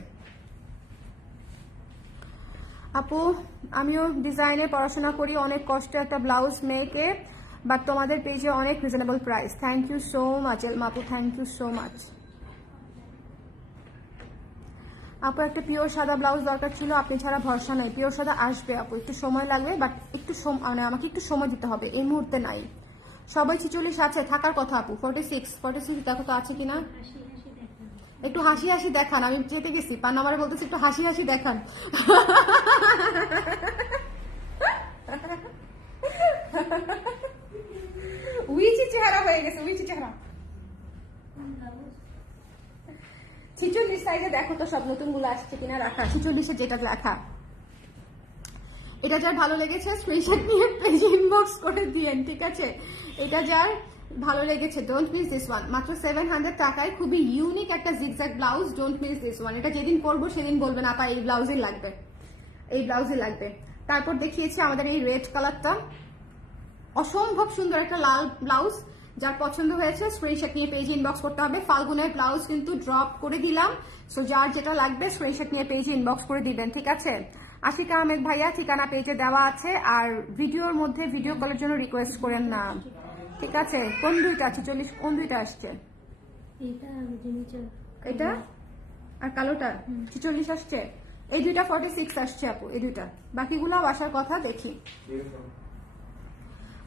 আপু, আমিও ডিজাইনে পড়াশোনা করি, অনেক কষ্ট একটা ব্লাউজ মেয়েকে, বাট তোমাদের পেজে অনেক reasonable price. Thank you so much Elma আপু, থ্যাংক ইউ সো মাচ। আপু একটা পিওর সাদা ব্লাউজ দরকার ছিল, আপনি ছাড়া ভরসা নাই। পিওর সাদা আসবে আপু, একটু সময় লাগবে, বাট একটু মানে আমাকে একটু সময় দিতে হবে, এই মুহূর্তে নাই। সবাই 46 আছে, থাকার কথা আপু। 46 দেখো তো আছে কিনা, একটু হাসি হাসি দেখান। আমি যেতে গেছি পান্নামারে, বলতেছি একটু হাসি হাসি দেখান। উইচি চেহারা হয়ে গেছে, উইচি চেহারা। 46 সাইজে দেখো তো সব নতুন গুলো আসছে কিনা রাখা, 46-এ যেটা লেখা। এটা যার ভালো লেগেছে স্ক্রিনশট নিয়ে পেজে ইনবক্স করে দিয়েন, ঠিক আছে? এটা যার ভালো লেগেছে, ডোন্ট মিস দিস ওয়ান। মাত্র 700 টাকায় খুবই ইউনিক একটা zigzag blouse, don't miss this one. এটা যেদিন পরবো সেদিন বলবেন আপা এই ব্লাউজে লাগবে, এই ব্লাউজে লাগবে। তারপর দেখিয়েছি আমাদের এই রেড কালারটা, অসম্ভব সুন্দর একটা লাল ব্লাউজ। যার পছন্দ হয়েছে স্ক্রিনশট নিয়ে পেজে ইনবক্স করতে হবে। ফাল্গুনের ব্লাউজ কিন্তু ড্রপ করে দিলাম, সো যার যেটা লাগবে স্ক্রিনশট নিয়ে পেজে ইনবক্স করে দিবেন, ঠিক আছে? আশিকা আহমেদ ভাইয়া, ঠিকানা পেজে দেওয়া আছে। আর ভিডিওর মধ্যে ভিডিও কলের জন্য রিকোয়েস্ট করেন না, ঠিক আছে? কোন দুইটা 46, কোন দুইটা আসছে? এটা আর কালোটা 46 আসছে, এই দুইটা 46 আসছে আপু, এই দুইটা। বাকিগুলো আসার কথা, দেখি।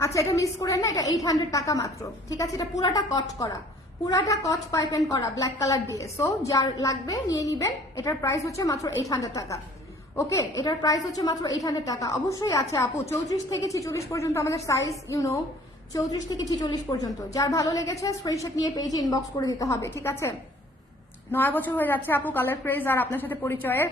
আচ্ছা, এটা মিস করেন না, এটা 800 টাকা মাত্র, ঠিক আছে? এটা পুরাটা কট করা, পুরাটা কট পাইপেন করা ব্ল্যাক কালার দিয়ে। সো যার লাগবে নিয়ে নিবেন। এটার প্রাইস হচ্ছে মাত্র 800 টাকা। ওকে, এটার প্রাইস হচ্ছে মাত্র 800 টাকা। অবশ্যই আছে আপু, 34 থেকে 46 পর্যন্ত আমাদের সাইজ, 34 থেকে 46 পর্যন্ত। যার ভালো লেগেছে স্ক্রিনশট নিয়ে পেজে ইনবক্স করে দিতে হবে, ঠিক আছে? 9 বছর হয়ে যাচ্ছে আপু কালার ক্রেজ আর আপনার সাথে পরিচয়ের,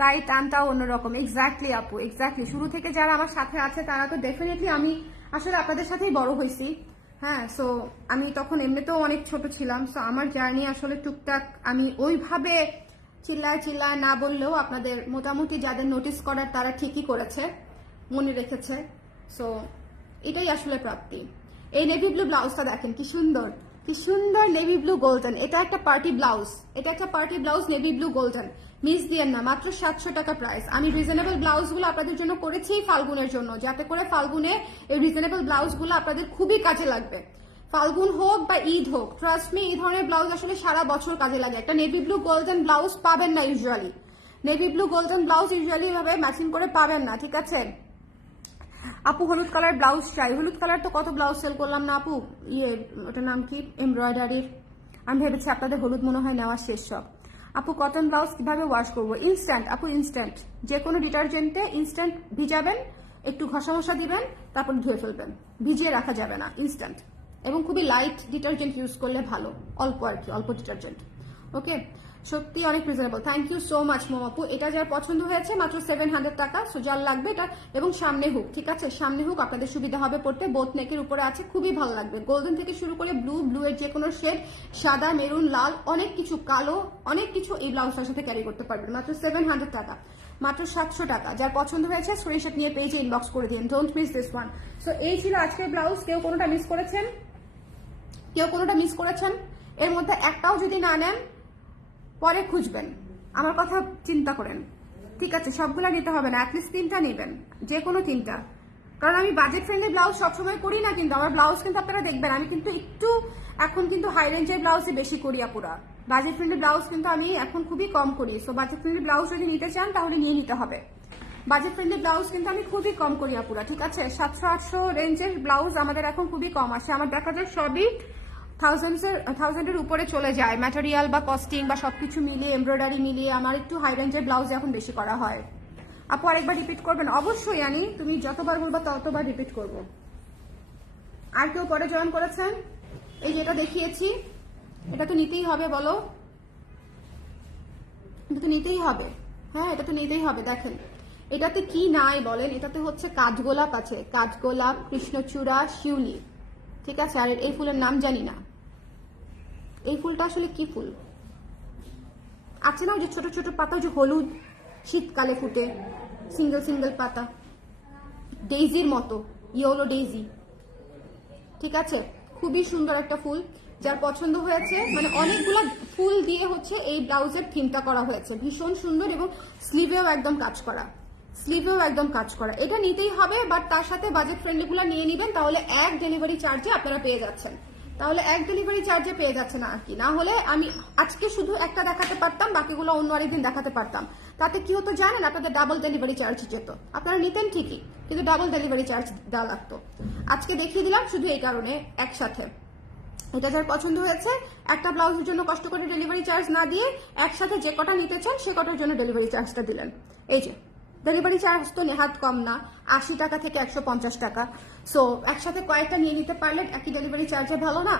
তাই টানটাও অন্যরকম। এক্স্যাক্টলি আপু, এক্স্যাক্টলি। শুরু থেকে যারা আমার সাথে আছে তারা তো ডেফিনেটলি, আমি আসলে আপনাদের সাথেই বড় হয়েছি। হ্যাঁ, সো আমি তখন এমনিতেও অনেক ছোট ছিলাম। সো আমার জার্নি আসলে টুকটাক, আমি ওইভাবে চিল্লায় চিল্লায় না বললেও আপনাদের মোটামুটি যাদের নোটিস করার তারা ঠিকই করেছে, মনে রেখেছে। সো এটাই আসলে প্রাপ্তি। এই নেভি ব্লু ব্লাউজটা দেখেন কি সুন্দর, কি সুন্দর নেভি ব্লু গোল্ডেন। এটা একটা পার্টি ব্লাউজ, এটা একটা party blouse navy blue golden. Miss দিয়েন না, মাত্র 700 টাকা প্রাইস। আমি রিজনেবল ব্লাউজগুলো আপনাদের জন্য করেছি ফাল্গুনের জন্য, যাতে করে ফাল্গুনে এই রিজনেবল ব্লাউজগুলো আপনাদের খুবই কাজে লাগবে। ফাল্গুন হোক বা ঈদ হোক, ট্রাস্ট মি, এই ধরনের ব্লাউজ আসলে সারা বছর কাজে লাগে। একটা নেভি ব্লু গোল্ডেন ব্লাউজ পাবেন না usually, navy blue golden blouse usually এভাবে ম্যাচিং করে পাবেন না, ঠিক আছে? আপু হলুদ কালার ব্লাউজ চাই। হলুদ কালার তো কত ব্লাউজ সেল করলাম না আপু, ওটার নাম কি, এমব্রয়ডারির। আমি ভেবেছি আপনাদের হলুদ মনে হয় নেওয়া শেষ সব। আপু কটন ব্লাউজ কিভাবে ওয়াশ করবো? ইনস্ট্যান্ট আপু, ইনস্ট্যান্ট। যে কোনো ডিটারজেন্টে ইনস্ট্যান্ট ভিজাবেন, একটু ঘষা মশা দিবেন, তারপর ধুয়ে ফেলবেন। ভিজিয়ে রাখা যাবে না, ইনস্ট্যান্ট। এবং খুবই লাইট ডিটারজেন্ট ইউজ করলে ভালো, অল্প আর কি, অল্প ডিটারজেন্ট। ওকে, সত্যি অনেক reasonable. Thank you so much মোমাপু। এটা যার পছন্দ হয়েছে মাত্র 700 টাকা। সো যার লাগবে এটা, এবং সামনে হুক, ঠিক আছে, সামনে হুক আপনাদের সুবিধা হবে পড়তে, বোথ নেকের উপরে আছে, খুবই ভালো লাগবে। গোল্ডেন থেকে শুরু করে ব্লু, ব্লু এর যে কোনো শেড, সাদা, মেরুন, লাল, অনেক কিছু, কালো, অনেক কিছু এই ব্লাউজটার সাথে ক্যারি করতে পারবেন। মাত্র 700 টাকা, মাত্র 700 টাকা। যার পছন্দ হয়েছে স্ক্রিনশট নিয়ে পেজে ইনবক্স করে দিন। Don't miss this one. So এই ছিল আজকের ব্লাউজ। কেউ কোনোটা মিস করেছেন? কেউ কোনোটা মিস করেছেন? এর মধ্যে একটাও যদি না নেন, পরে খুঁজবেন, আমার কথা চিন্তা করেন, ঠিক আছে? সবগুলা নিতে হবে না, অ্যাটলিস্ট 3টা নেবেন, যে কোনো 3টা। কারণ আমি বাজেট ফ্রেন্ডলি ব্লাউজ সবসময় করি না, কিন্তু আমার ব্লাউজ কিন্তু আপনারা দেখবেন আমি কিন্তু একটু এখন কিন্তু হাই রেঞ্জের ব্লাউজই বেশি করি আপুরা। বাজেট ফ্রেন্ডলি ব্লাউজ কিন্তু আমি এখন খুবই কম করি। সো বাজেট ফ্রেন্ডলি ব্লাউজ যদি নিতে চান তাহলে নিয়ে নিতে হবে। বাজেট ফ্রেন্ডলি ব্লাউজ কিন্তু আমি খুবই কম করি আপুরা, ঠিক আছে? 700-800 রেঞ্জের ব্লাউজ আমাদের এখন খুবই কম আসে। আমার দেখা যায় সবই থাউজেন্ডের উপরে চলে যায়, ম্যাটেরিয়াল বা কস্টিং বা সবকিছু মিলিয়ে, এমব্রয়ডারি মিলিয়ে আমার একটু হাই রেঞ্জের ব্লাউজ এখন বেশি করা হয়। আপু আরেকবার রিপিট করবেন? অবশ্যই আনি, তুমি যতবার বলবা ততবার রিপিট করব। আর কেউ পরে জয়েন করেছেন? এই যেটা দেখিয়েছি, এটা তো নিতেই হবে, বলো, এটা তো নিতেই হবে। হ্যাঁ, এটা তো নিতেই হবে। দেখেন এটাতে কি নাই বলেন? এটাতে হচ্ছে কাঠগোলাপ আছে, কাঠগোলাপ, কৃষ্ণচূড়া, শিউলি, ঠিক আছে? আর এই ফুলের নাম জানি না, এই ফুলটা আসলে কি ফুল আছে না, ওই যে ছোট ছোট পাতা, ওই যে হলুদ, শীতকালে ফুটে, সিঙ্গেল সিঙ্গেল পাতা, ডেইজির মতো, ইয়েলো ডেইজি, ঠিক আছে? খুবই সুন্দর একটা ফুল। যার পছন্দ হয়েছে, মানে অনেকগুলো ফুল দিয়ে হচ্ছে এই ব্লাউজের থিমটা করা হয়েছে, ভীষণ সুন্দর। এবং স্লিভেও একদম কাজ করা, স্লিভেও একদম কাজ করা। এটা নিতেই হবে, বাট তার সাথে বাজেট ফ্রেন্ডলি গুলো নিয়ে নিবেন, তাহলে এক ডেলিভারি চার্জে আপনারা পেয়ে যাচ্ছেন, তাহলে এক ডেলিভারি চার্জে পেয়ে যাচ্ছেন আর কি। না হলে আমি আজকে শুধু একটা দেখাতে পারতাম, বাকিগুলো অন্য আরেকদিন দেখাতে পারতাম। তাতে কি হতো জানেন? আপনাদের ডাবল ডেলিভারি চার্জ যেত, আপনারা নিতেন ঠিকই, কিন্তু ডাবল ডেলিভারি চার্জ দেওয়া লাগতো। আজকে দেখিয়ে দিলাম শুধু এই কারণে একসাথে। এটা যার পছন্দ হয়েছে, একটা ব্লাউজের জন্য কষ্ট করে ডেলিভারি চার্জ না দিয়ে একসাথে যে কটা নিতে চান সে কটার জন্য ডেলিভারি চার্জটা দিলেন। এই যে ডেলিভারি চার্জ তো নেহাত কম না, 80 টাকা থেকে 150 টাকা। সো একসাথে কয়েকটা নিয়ে নিতে পারলে একই ডেলিভারি চার্জে ভালো না?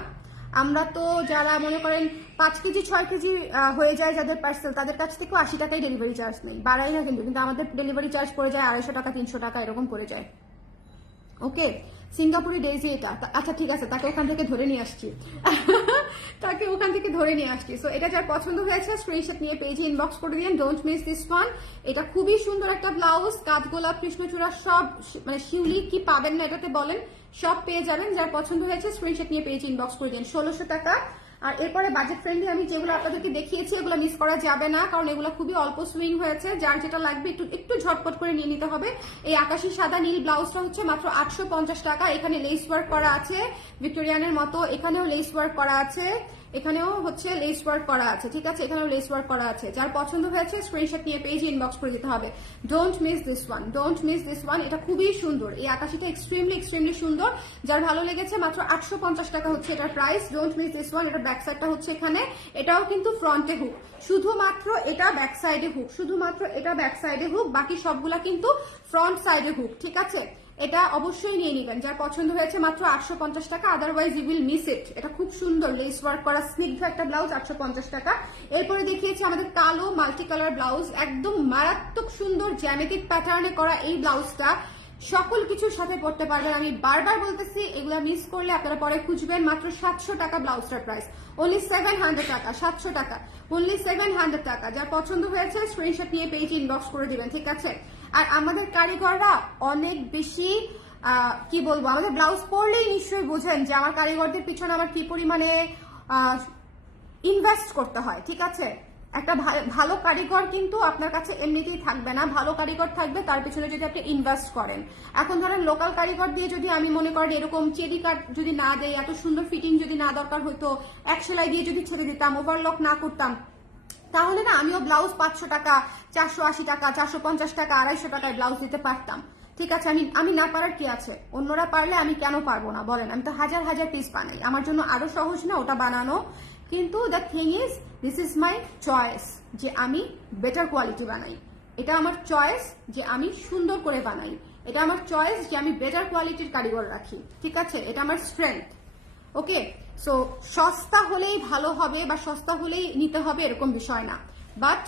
আমরা তো যারা মনে করেন 5 কেজি 6 কেজি হয়ে যায় যাদের পার্সেল, তাদের কাছ থেকেও 80 টাকাই ডেলিভারি চার্জ নেই, বাড়াই না কিন্তু, কিন্তু আমাদের ডেলিভারি চার্জ পড়ে যায় 250 টাকা, 300 টাকা, এরকম পড়ে যায়। ওকে, সিঙ্গাপুরি ডেইজি এটা। আচ্ছা ঠিক আছে, তাকে ওখান থেকে ধরে নিয়ে আসছি তাকে ওখান থেকে ধরে নিয়ে আসছি। সো এটা যার পছন্দ হয়েছে স্ক্রিনশট নিয়ে পেজে ইনবক্স করে দিন। Don't miss this one. এটা খুবই সুন্দর একটা ব্লাউজ, কাঠগোলাপ, কৃষ্ণচূড়া, সব মানে শিউলি কি পাবেন না এটাতে বলেন, সব পেয়ে যাবেন। যার পছন্দ হয়েছে স্ক্রিনশট নিয়ে পেজে ইনবক্স করে দিন। 1600 টাকা। আর এরপরে বাজেট ফ্রেন্ডলি আমি যেগুলো আপনাদেরকে দেখিয়েছি এগুলো মিস করা যাবে না, কারণ এগুলো খুবই অল্প সুইং হয়েছে। যার যেটা লাগবে একটু একটু ঝটপট করে নিয়ে নিতে হবে। এই আকাশি সাদা নীল ব্লাউজটা হচ্ছে মাত্র 850 টাকা। এখানে লেস ওয়ার্ক করা আছে ভিক্টোরিয়ানের মতো, এখানেও লেস ওয়ার্ক করা আছে, এখানেও হচ্ছে লেস ওয়ার্ক করা আছে, ঠিক আছে? এখানেও লেস ওয়ার্ক করা আছে। যার পছন্দ হয়েছে স্ক্রিনশট নিয়ে পেজে ইনবক্স করে দিতে হবে। Don't miss this one, don't miss this one. এটা খুবই সুন্দর, এই আকাশিটা এক্সট্রিমলি এক্সট্রিমলি সুন্দর। যার ভালো লেগেছে মাত্র 850 টাকা হচ্ছে এটার price. Don't miss this one. এটা ব্যাক সাইডটা হচ্ছে এখানে, এটাও কিন্তু ফ্রন্টে হুক, শুধুমাত্র এটা ব্যাক সাইডে হুক, শুধুমাত্র এটা ব্যাক সাইডে হুক, বাকি সবগুলা কিন্তু ফ্রন্ট সাইডে হুক, ঠিক আছে? এটা অবশ্যই নিয়ে নিবেন। যার পছন্দ হয়েছে মাত্র 850 টাকা, otherwise you will miss it. এটা খুব সুন্দর লেস ওয়ার্ক করা স্নিগ্ধ একটা ব্লাউজ, 850 টাকা। এরপরে দেখিয়েছি আমাদের কালো মাল্টি কালার ব্লাউজ, একদম মারাত্মক সুন্দর জ্যামিতিক প্যাটার্নে করা এই ব্লাউজটা সকল কিছুর সাথে পড়তে পারবেন। আমি বারবার বলতেছি, এগুলা মিস করলে আপনারা পরে খুঁজবেন। মাত্র 700 টাকা ব্লাউজটার প্রাইস, অনলি 700 টাকা, 700 টাকা, অনলি 700 টাকা। যার পছন্দ হয়েছে স্ক্রিনশট নিয়ে পেজে ইনবক্স করে দিবেন, ঠিক আছে? আর আমাদের কারিগররা অনেক বেশি কি বলবো, আমাদের ব্লাউজ পরলেই নিশ্চয়ই বোঝেন যে আমার কারিগরদের পিছনে আমার কি পরিমাণে ইনভেস্ট করতে হয়, ঠিক আছে? একটা ভালো কারিগর কিন্তু আপনার কাছে এমনিতেই থাকবে না, ভালো কারিগর থাকবে তার পিছনে যদি আপনি ইনভেস্ট করেন। এখন ধরেন লোকাল কারিগর দিয়ে যদি আমি মনে করেন এরকম চেরি কাট যদি না দেয়, এত সুন্দর ফিটিং যদি না দরকার হতো, এক সেলাই দিয়ে যদি ছেড়ে দিতাম, ওভারলক না করতাম, তাহলে না আমিও ব্লাউজ 500 টাকা, 480 টাকা, 450 টাকা, 250 টাকায় ব্লাউজ দিতে পারতাম, ঠিক আছে? আমি না পারার কি আছে? অন্যরা পারলে আমি কেন পারবো না বলেন? আমি তো হাজার হাজার পিস বানাই, আমার জন্য আরো সহজ না ওটা বানানো? কিন্তু the thing is this is my choice যে আমি বেটার কোয়ালিটি বানাই, এটা আমার চয়েস যে আমি সুন্দর করে বানাই, এটা আমার চয়েস যে আমি বেটার কোয়ালিটির কারিগর রাখি, ঠিক আছে, এটা আমার স্ট্রেংথ। ওকে, সো সস্তা হলেই ভালো হবে বা সস্তা হলেই নিতে হবে এরকম বিষয় না, বাট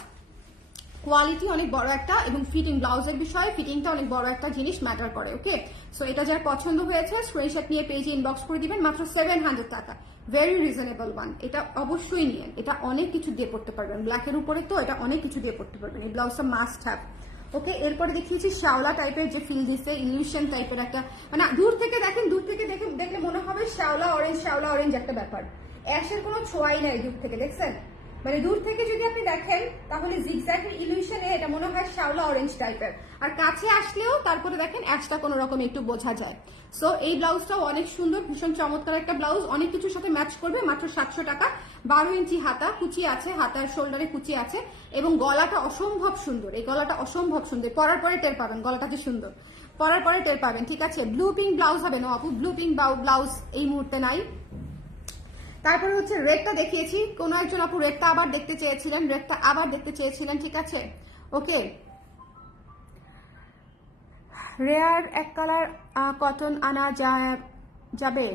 কোয়ালিটি অনেক বড় একটা, এবং ফিটিং, ব্লাউজের বিষয়ে ফিটিংটা অনেক বড় একটা জিনিস ম্যাটার করে। ওকে, সো এটা যার পছন্দ হয়েছে স্ক্রিনশট নিয়ে পেজে ইনবক্স করে দিবেন, মাত্র 700 টাকা, ভেরি রিজনেবল ওয়ান। এটা অবশ্যই নিয়ে, এটা অনেক কিছু দিয়ে পড়তে পারবেন, ব্ল্যাকের উপরে তো এটা অনেক কিছু দিয়ে পড়তে পারবেন, এই ব্লাউজটা মাস্ট হ্যাভ। ওকে, এরপরে দেখিয়েছি শ্যাওলা টাইপের যে ফিল দিছে, ইলিউশন টাইপের একটা, মানে দূর থেকে দেখেন, দূর থেকে দেখলে মনে হবে শ্যাওলা অরেঞ্জ একটা ব্যাপার, অ্যাশের কোনো ছোঁয়াই নাই দূর থেকে, দেখছেন, মানে দূর থেকে যদি আপনি দেখেন তাহলে জিগজ্যাগের ইলিউশনে এটা মনে হয় শ্যাওলা অরেঞ্জ টাইপের, আর কাছে আসলেও তারপরে দেখেন অ্যাশটা কোনো রকম একটু বোঝা যায়। সো এই ব্লাউজটাও অনেক সুন্দর, ভীষণ চমৎকার একটা ব্লাউজ, অনেক কিছুর সাথে ম্যাচ করবে, মাত্র 700 টাকা। 12 ইঞ্চি হাতা, কুচি আছে, হাতার শোল্ডারে কুচি আছে, এবং গলাটা অসম্ভব সুন্দর, এই গলাটা অসম্ভব সুন্দর, পরার পরে টের পাবেন গলাটা যে সুন্দর, পরার পরে টের পাবেন, ঠিক আছে। ব্লু পিঙ্ক ব্লাউজ হবে না আপু, ব্লু পিঙ্ক ব্লাউজ এই মুহূর্তে নাই। তারপরে হচ্ছে রেডটা দেখিয়েছি, কোন একজন আপু রেডটা আবার দেখতে চেয়েছিলেন, ঠিক আছে। ওকে, রেয়ার এক কালার কটন আনা যাবে,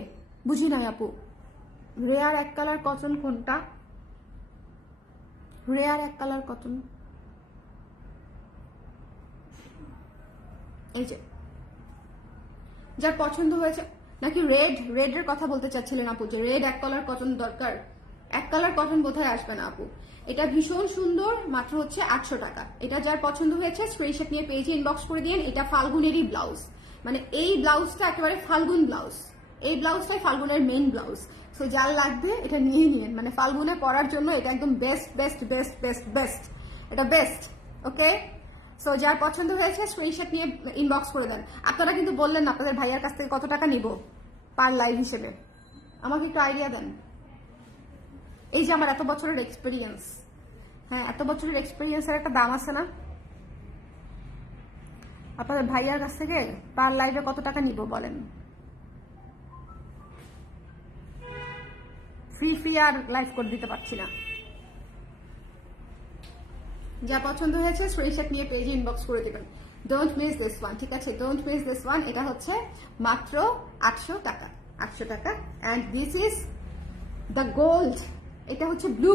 বুঝি নাই আপু, রেয়ার এক কালার কটন কোনটা, রেয়ার এক কালার কটন, এই যে যার পছন্দ হয়েছে, নাকি রেডের কথা বলতে চাচ্ছিলেন আপু, যে রেড এক কালার কটন দরকার, এক কালার কটন বোধহয় আসবে না আপু, এটা ভীষণ সুন্দর, মাত্র হচ্ছে 800 টাকা। এটা যার পছন্দ হয়েছে স্ক্রিনশট নিয়ে পেজে ইনবক্স করে দিন। এটা ফাল্গুনেরই ব্লাউজ, মানে এই ব্লাউজটা একেবারে ফাল্গুন ব্লাউজ, এই ব্লাউজটাই ফাল্গুনের মেইন ব্লাউজ। সো যার লাগবে এটা নিয়ে নিন, মানে ফাল্গুনে পরার জন্য এটা একদম বেস্ট, এটা বেস্ট। ওকে, সো যার পছন্দ হয়েছে স্ক্রিনশট নিয়ে ইনবক্স করে দেন। আপনারা কিন্তু বললেন না আপনাদের ভাইয়ার কাছ থেকে কত টাকা নিব পার লাইভ হিসেবে, আমাকে একটু আইডিয়া দেন। এই যে আমার এত বছরের এক্সপিরিয়েন্স, হ্যাঁ এত বছরের এক্সপিরিয়েন্সের একটা দাম আছে না, আপনাদের ভাইয়ার কাছ থেকে পার লাইভে কত টাকা নিব বলেন। ফ্রি আর লাইভ করে দিতে পারছি না। যা পছন্দ হয়েছে স্ক্রিনশট নিয়ে পেজে ইনবক্স করে দিবেন, ডোন্ট মিস দিস ওয়ান, ঠিক আছে, ডোন্ট মিস দিস ওয়ান। এটা হচ্ছে মাত্র 800 টাকা, 800 টাকা। And this is the gold, এটা হচ্ছে blue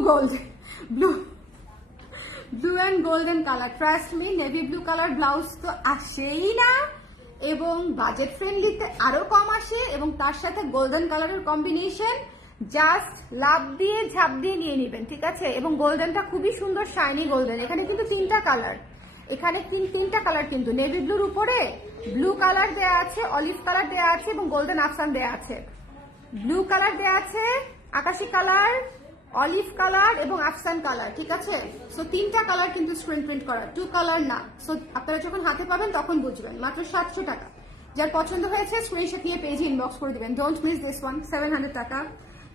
and golden colour, trust me, navy blue colour blouse তো আসেই না, এবং বাজেট ফ্রেন্ডলিতে আরো কম আসে, এবং তার সাথে গোল্ডেন কালারের কম্বিনেশন, জাস্ট লাভ দিয়ে ঝাঁপ দিয়ে নিয়ে নেবেন, ঠিক আছে। এবং গোল্ডেনটা খুবই সুন্দর শাইনি গোল্ডেন, এখানে কিন্তু 3টা কালার, এখানে 3টা কালার, কিন্তু নেভি ব্লুর উপরে ব্লু কালার দেয়া আছে, অলিভ কালার দেয়া আছে, এবং গোল্ডেন আফসান দেয়া আছে, ব্লু কালার দেয়া আছে, আকাশি কালার, অলিভ কালার এবং আফসান কালার, ঠিক আছে। সো 3টা কালার কিন্তু স্ক্রিন প্রিন্ট করা, 2 কালার না। সো আপনারা যখন হাতে পাবেন তখন বুঝবেন, মাত্র 700 টাকা। যার পছন্দ হয়েছে স্ক্রিনশট নিয়ে পেজে ইনবক্স করে দিবেন, ডোন্ট মিস দিস ওয়ান, 700 টাকা।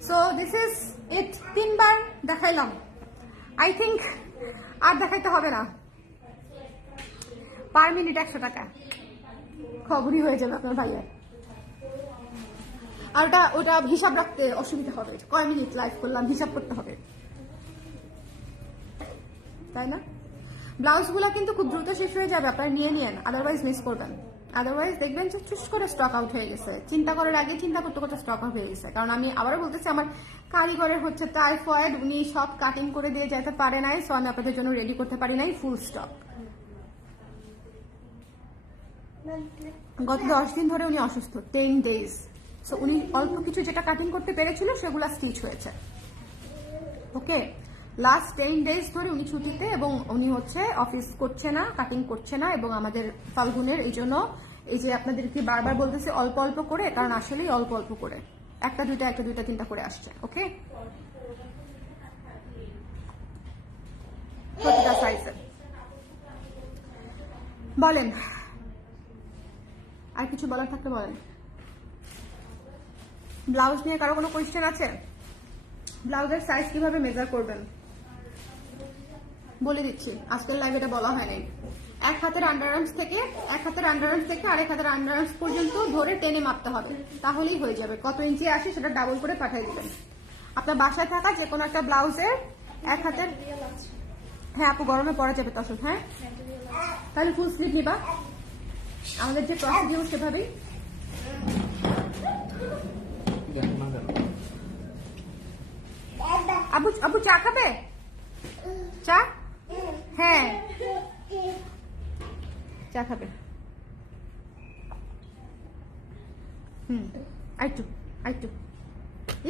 সো দিস ইজ ইট, 3বার দেখাইলাম, আই থিঙ্ক আর দেখাইতে হবে না। পার মিনিট 100 টাকা, খবরই হয়ে যাবে আপনার ভাইয়া। আর ওটা হিসাব রাখতে অসুবিধা হবে, কয় মিনিট লাইভ করলাম হিসাব করতে হবে, তাই না। ব্লাউজগুলো কিন্তু খুব দ্রুত শেষ হয়ে যাবে, আপনারা নিয়ে নিন, আদারওয়াইজ মিস করবেন। আদারওয়াইজ দেখবেন যে চুস করে স্টক আউট হয়ে গেছে, চিন্তা করার আগে চিন্তা করতে করতে স্টক আউট হয়ে গেছে। কারণ আমি আবারও বলতেছি, আমার কারিগরের হচ্ছে টাইফয়েড, উনি সব কাটিং করে দিয়ে যেতে পারে নাই, সো আমি আপনাদের জন্য রেডি করতে পারি নাই ফুল স্টক। গত 10 দিন ধরে উনি অসুস্থ, 10 days। সো উনি অল্প কিছু যেটা কাটিং করতে পেরেছিল সেগুলো স্টিচ হয়েছে। ওকে, লাস্ট 10 days ধরে উনি ছুটিতে, এবং উনি হচ্ছে অফিস করছে না, কাটিং করছে না, এবং আমাদের ফাল্গুনের এই জন্য এই যে আপনাদেরকে বারবার বলতেছি অল্প অল্প করে, কারণ আসলেই অল্প অল্প করে, একটা দুইটা 3টা করে আসছে। ওকে, প্রতিটা সাইজের বলেন, আর কিছু বলার থাকলে বলেন। ব্লাউজ নিয়ে কারো কোনো কোয়েশ্চেন আছে? ব্লাউজের সাইজ কিভাবে মেজার করবেন বলে দিচ্ছি, আজকের লাইভে এটা বলা হয়নি। এক হাতের আন্ডারআর্মস থেকে আরেক হাতের আন্ডারআর্মস পর্যন্ত ধরে টেনে মাপতে হবে, তাহলেই হয়ে যাবে। কত ইঞ্চি আসে সেটা ডাবল করে পাঠিয়ে দিবেন। আপনার বাসায় থাকা যে কোনো একটা ব্লাউজের এক হাতের, হ্যাঁ আপু গরমে পরা যাবে তখন, হ্যাঁ তাহলে ফুল স্লিভ নিবা, আমাদের যে প্রসিডিউর সেভাবেই। আবু আবু চা খাবে? চা, হ্যাঁ চা খাবে। আইটু আইটু,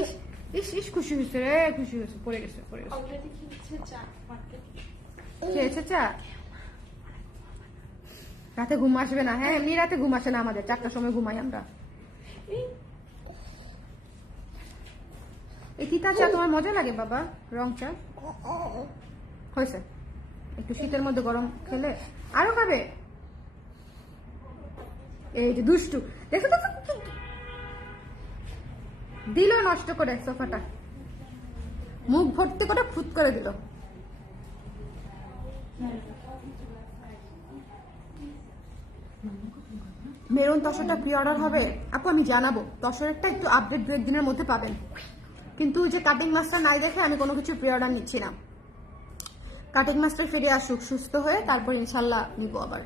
ইস ইস ইস, খুশি হয়েছে রে, খুশি হয়েছে, পড়ে গেছে পড়ে গেছে। খেয়েছে চা? রাতে ঘুম আসবে না? হ্যাঁ এমনি রাতে ঘুম আসে না আমাদের, 4টার সময় ঘুমাই আমরা। এই তিতা চা তোমার মজা লাগে বাবা? রং চা হয়েছে, একটু শীতের মধ্যে গরম খেলে আরো খাবে। এই যে দুষ্টু, দেখো তো দিল নষ্ট করে সোফাটা, মুখ ভর্তি করে ফুট করে দিল। মেরুন তসরটা প্রি অর্ডার হবে আপু, আমি জানাবো। তসরেরটা একটু আপডেট 2-1 দিনের মধ্যে পাবেন, কিন্তু যে কাটিং মাস্টার নাই দেখে আমি কোনো কিছু প্রি অর্ডার নিচ্ছি না। কাটিং মাস্টার ফিরে আসুক সুস্থ হয়ে, তারপর ইনশাল্লাহ নিব আবার।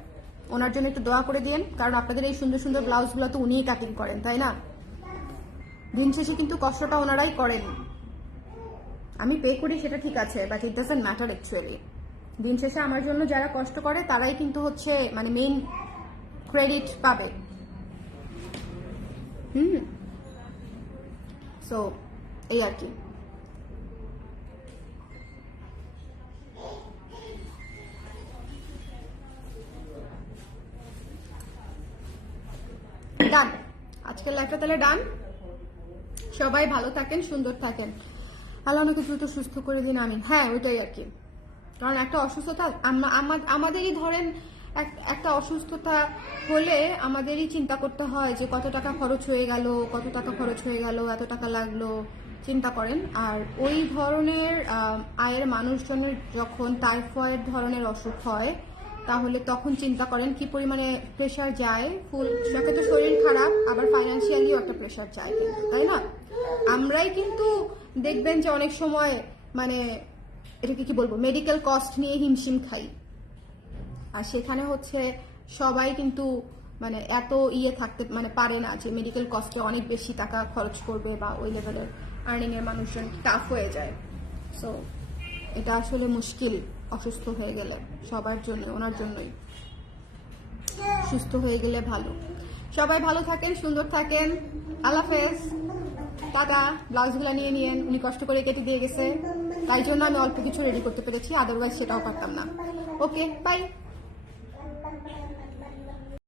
ওনার জন্য একটু দোয়া করে দিন, কারণ আপনাদের এই সুন্দর সুন্দর ব্লাউজগুলো তো উনিই কাটিং করেন, তাই না? দিন শেষে কিন্তু কষ্টটা ওনারাই করেন। আমি পে করি সেটা ঠিক আছে, but it doesn't matter actually. দিন শেষে আমার জন্য যারা কষ্ট করে তারাই কিন্তু হচ্ছে মানে মেইন ক্রেডিট পাবে। সো এই আর কি। ডান, আজকের লাইফটা তাহলে ডান। সবাই ভালো থাকেন, সুন্দর থাকেন, আল্লাহ আমাকে দ্রুত সুস্থ করে দিন, আমিন। হ্যাঁ ওইটাই আর কি, কারণ একটা অসুস্থতা আমাদেরই ধরেন একটা অসুস্থতা হলে আমাদেরই চিন্তা করতে হয় যে কত টাকা খরচ হয়ে গেল, কত টাকা খরচ হয়ে গেল, এত টাকা লাগলো, চিন্তা করেন। আর ওই ধরনের আয়ের মানুষজনের যখন টাইফয়েড ধরনের অসুখ হয়, তাহলে তখন চিন্তা করেন কি পরিমাণে প্রেশার যায়। ফুল সাথে তো শরীর খারাপ, আবার ফাইন্যান্সিয়ালিও একটা প্রেশার যায় কিন্তু, তাই না? আমরাই কিন্তু দেখবেন যে অনেক সময় মানে এটাকে কি বলবো, মেডিকেল কস্ট নিয়ে হিমশিম খাই। আর সেখানে হচ্ছে সবাই কিন্তু মানে এত থাকতে মানে পারে না যে মেডিকেল কস্টে অনেক বেশি টাকা খরচ করবে, বা ওই লেভেলের আর্নিং এর মানুষজন টাফ হয়ে যায়। সো এটা আসলে মুশকিল অসুস্থ হয়ে গেলে, সবার জন্য, ওনার জন্যই। সুস্থ হয়ে গেলে ভালো। সবাই ভালো থাকেন, সুন্দর থাকেন, আল্লাহ হাফেজ, টাটা। ব্লাউজগুলো নিয়ে নিয়েন, উনি কষ্ট করে কেটে দিয়ে গেছে, তাই জন্য আমি অল্প কিছু রেডি করতে পেরেছি, আদারওয়াইজ সেটাও পারতাম না। Okay bye.